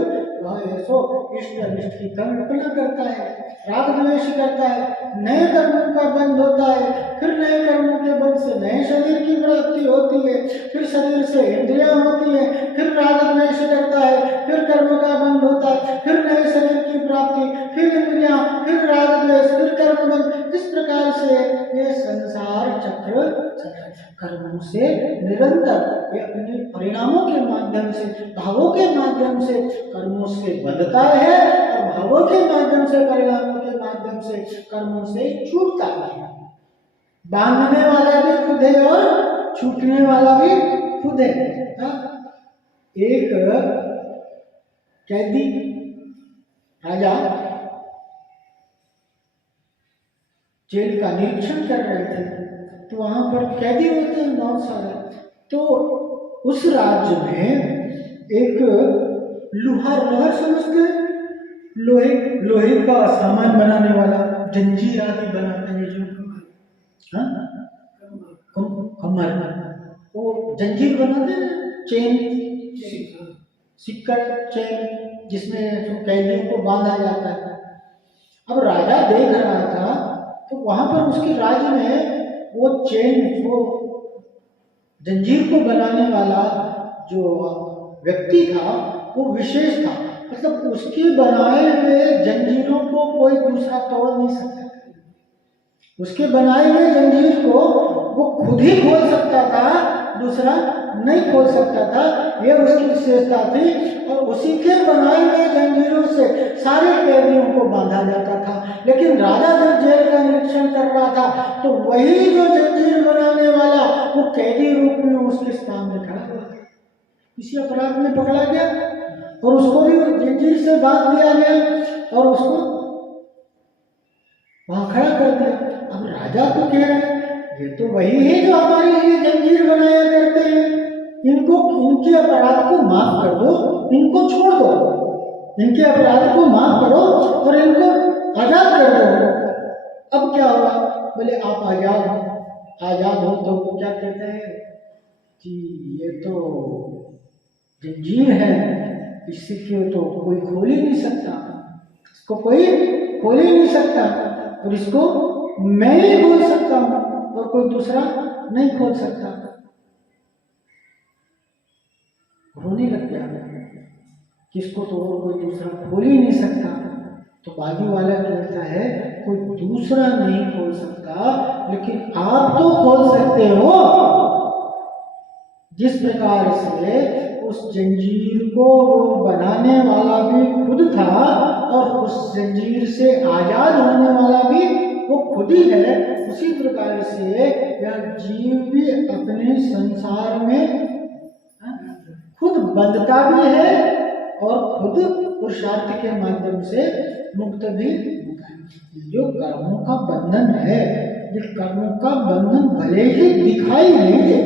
वह ऐसो इष्ट अनिष्ट की कल्पना करता है, राग द्वेष करता है, नए कर्मों का बंध होता है, फिर नए कर्मों के बंध से नए शरीर की प्राप्ति होती है, फिर शरीर से इंद्रियां होती है, फिर राग द्वेष करता है, फिर कर्म का बंध होता है, फिर नए शरीर की प्राप्ति, फिर इंद्रियां, फिर राग द्वेष, फिर कर्म बंध। इस प्रकार से ये संसार चक्र कर्मों से निरंतर ये अपने परिणामों के माध्यम से, भावों के माध्यम से कर्मों से बंधता है और भावों के माध्यम से, परिणामों के माध्यम से कर्मों से छूटता है। बांधने वाला भी खुद है और छूटने वाला भी खुद है। एक कैदी राजा जेल का निरीक्षण कर रहे थे तो वहां पर कैदी होते हैं बहुत सारे। तो उस राज्य में एक लोहार समझते हैं, लोहे का सामान बनाने वाला, जंजीर आदि बनाते हैं जो, कमर, वो जंजीर बनाते हैं, चेन, सिक्कड़ चेन, जिसमें जो कैदियों को बांधा जाता है। अब राजा देख रहा था तो वहां पर उसके राज्य में वो चेन, जो जंजीर को बनाने वाला जो व्यक्ति था वो विशेष था, मतलब उसके बनाए हुए जंजीरों को कोई दूसरा तोड़ नहीं सकता। उसके बनाए हुए जंजीर को वो खुद ही खोल सकता था, दूसरा नहीं खोल सकता था। यह उसकी विशेषता थी। और उसी के बनाए हुए जंजीरों से सारे कैदियों को बांधा जाता था। लेकिन राजा जब जेल का निरीक्षण कर रहा था तो वही जो जंजीर बनाने वाला वो कैदी रूप में उसके सामने खड़ा हुआ था। किसी अपराध में पकड़ा गया और उसको भी जंजीर से बांध दिया गया और उसको वहां खड़ा कर दिया। अब राजा तो कह रहे हैं ये तो वही है जो हमारे लिए जंजीर बनाया करते हैं, इनको, इनके अपराध को माफ कर दो, इनको छोड़ दो, इनके अपराध को माफ करो और इनको आजाद कर दो। अब क्या हुआ? बोले आप आजाद हो। आजाद हो तो क्या कहते हैं कि ये तो जंजीर है, इससे क्यों तो कोई खोल ही नहीं सकता, इसको कोई खोल ही नहीं सकता और इसको मैं ही खोल सकता हूं और कोई दूसरा नहीं खोल सकता। रोने लग गया, किसको तो और कोई दूसरा खोल ही नहीं सकता। तो बाजू वाला कहता है कोई दूसरा नहीं खोल सकता, लेकिन आप तो खोल सकते हो। जिस प्रकार से उस जंजीर को वो बनाने वाला भी खुद था और उस जंजीर से आजाद होने वाला भी वो खुद ही है, उसी प्रकार से यह जीव भी अपने संसार में खुद बंधता भी है और खुद पुरुषार्थ के माध्यम से मुक्त भी होता है। जो कर्मों का बंधन है, ये कर्मों का बंधन भले ही दिखाई नहीं दे,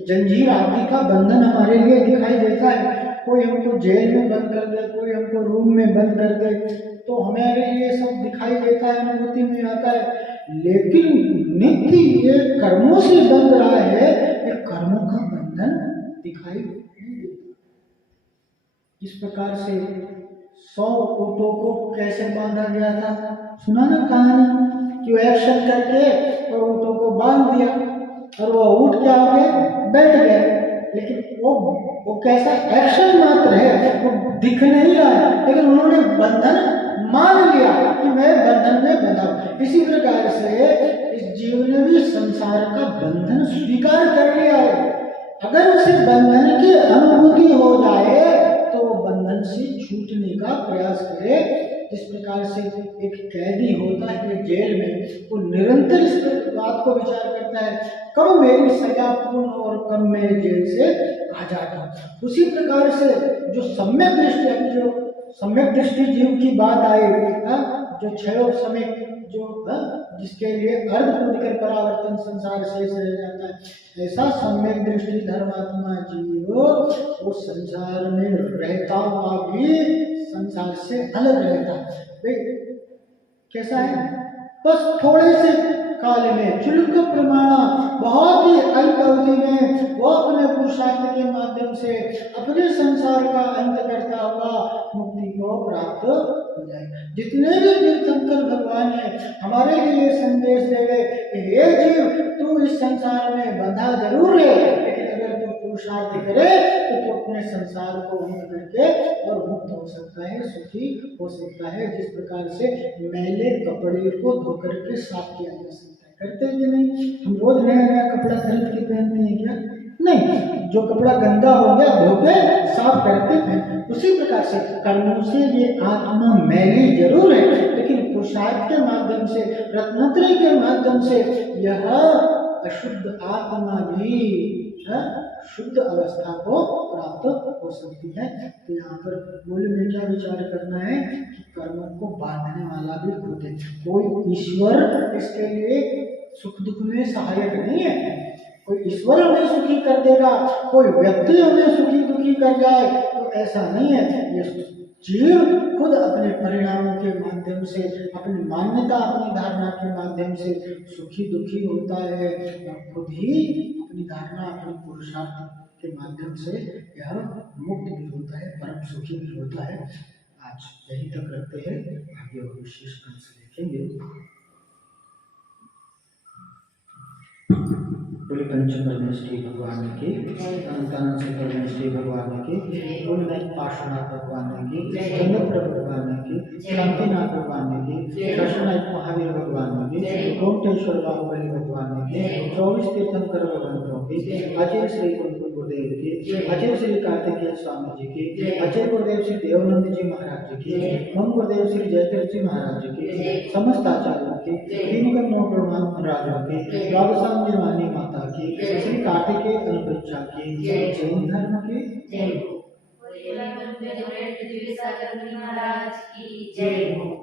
जंजीर आदि का बंधन हमारे लिए दिखाई देता है। कोई हमको जेल में बंद कर दे, कोई हमको रूम में बंद कर दे, तो हमारे लिए सब दिखाई देता है, अनुभूति में आता है। लेकिन नित्य ये कर्मों से बंध रहा है, ये कर्मों का बंधन दिखाई नहीं देता। इस प्रकार से 100 ऊँटों को कैसे बांधा गया था, सुना ना कहानी कि वो एक्शन करके और ऊँटों को बांध दिया और वो ऊँट क्या हो गए, बैठ गए। लेकिन वो कैसा एक्शन मात्र है, वो दिख नहीं रहा है, लेकिन उन्होंने बंधन मान लिया कि मैं बंधन में बंधा हूं। इसी प्रकार से इस जीव ने भी संसार का बंधन स्वीकार कर लिया है। अगर उसे बंधन की अनुभूति हो जाए तो वो बंधन से छूटने का प्रयास करे। जिस प्रकार से एक कैदी होता है जेल में, वो निरंतर इस बात को विचार करता है कब मेरी सजा पूर्ण हो और कब मैं जेल से आजाद हूं। उसी प्रकार से जो सम्यक दृष्टि, अभी जो सम्यक दृष्टि जीव की बात आई, जो क्षयो समय, जो जिसके लिए अर्ध कूद कर परावर्तन संसार शेष रह जाता है, ऐसा सम्यक दृष्टि धर्मात्मा जीव वो संसार में रहता हुआ भी संसार से अलग रहता है। भाई कैसा है, बस थोड़े से काल में चुलक प्रमाणा, बहुत ही अल्प अवधि में वो अपने पुरुषार्थ के माध्यम से अपने संसार का अंत करता हुआ मुक्ति को प्राप्त हो जाएगा। जितने भी तीर्थंकर भगवान है हमारे लिए संदेश दे गए कि हे जीव, तू इस संसार में बंधा जरूर है, लेकिन अगर तू पुरुषार्थ करे तो तू अपने संसार को अंत करके और मुक्त हो सकता है, सुखी हो सकता है। जिस प्रकार से मैले कपड़े को धोकर के साफ किया जा सकता है, करते हैं कि नहीं? हम रोज नया नया कपड़ा खरीद के पहनते हैं क्या? नहीं, जो कपड़ा गंदा हो गया धो के साफ करते हैं। उसी प्रकार से कर्मों से ये आत्मा मैली जरूर है, लेकिन पुरुषार्थ के माध्यम से, रत्नत्रय के माध्यम से यह अशुद्ध आत्मा भी शुद्ध अवस्था को प्राप्त हो सकती है। तो यहाँ पर मूल में क्या विचार करना है कि कर्मों को बांधने वाला भी खुद है, कोई ईश्वर इसके लिए सुख दुख में सहायक नहीं है। कोई ईश्वर हमें सुखी कर देगा, कोई व्यक्ति हमें सुखी दुखी कर जाए, तो ऐसा नहीं है। ये जीव खुद अपने परिणामों के माध्यम से, अपनी मान्यता, अपनी धारणा के माध्यम से सुखी दुखी होता है, और खुद ही अपनी धारणा, अपने पुरुषार्थ के माध्यम से यह मुक्त भी होता है, परम सुखी भी होता है। आज यही तक रखते हैं, आगे और विशेष कल से देखेंगे। बोले पंचम परमेश्वरी भगवान की, अनंतानंद से परमेश्वरी भगवान की, बोले नाथ पार्श्वनाथ भगवान की, चंद्रप्र भगवान की, शांतिनाथ भगवान की, कृष्णनाथ महावीर भगवान की, गोमटेश्वर बाहुबली भगवान की, 24 तीर्थंकर भगवंतों की, अजय श्री गुरुदेव की, अजय श्री कार्तिकेय स्वामी जी की, अजय गुरुदेव श्री देवानंद जी महाराज जी की, मम गुरुदेव श्री जयतीर्थ जी महाराज जी की, समस्त आचार्यों की, तीन कन्या प्रमाण महाराजों की, द्वादशाम निर्वाणी माता की, श्री कार्तिकेय अनुपचा की, जैन धर्म की जय हो। बोले गुरुदेव महाराज की जय हो।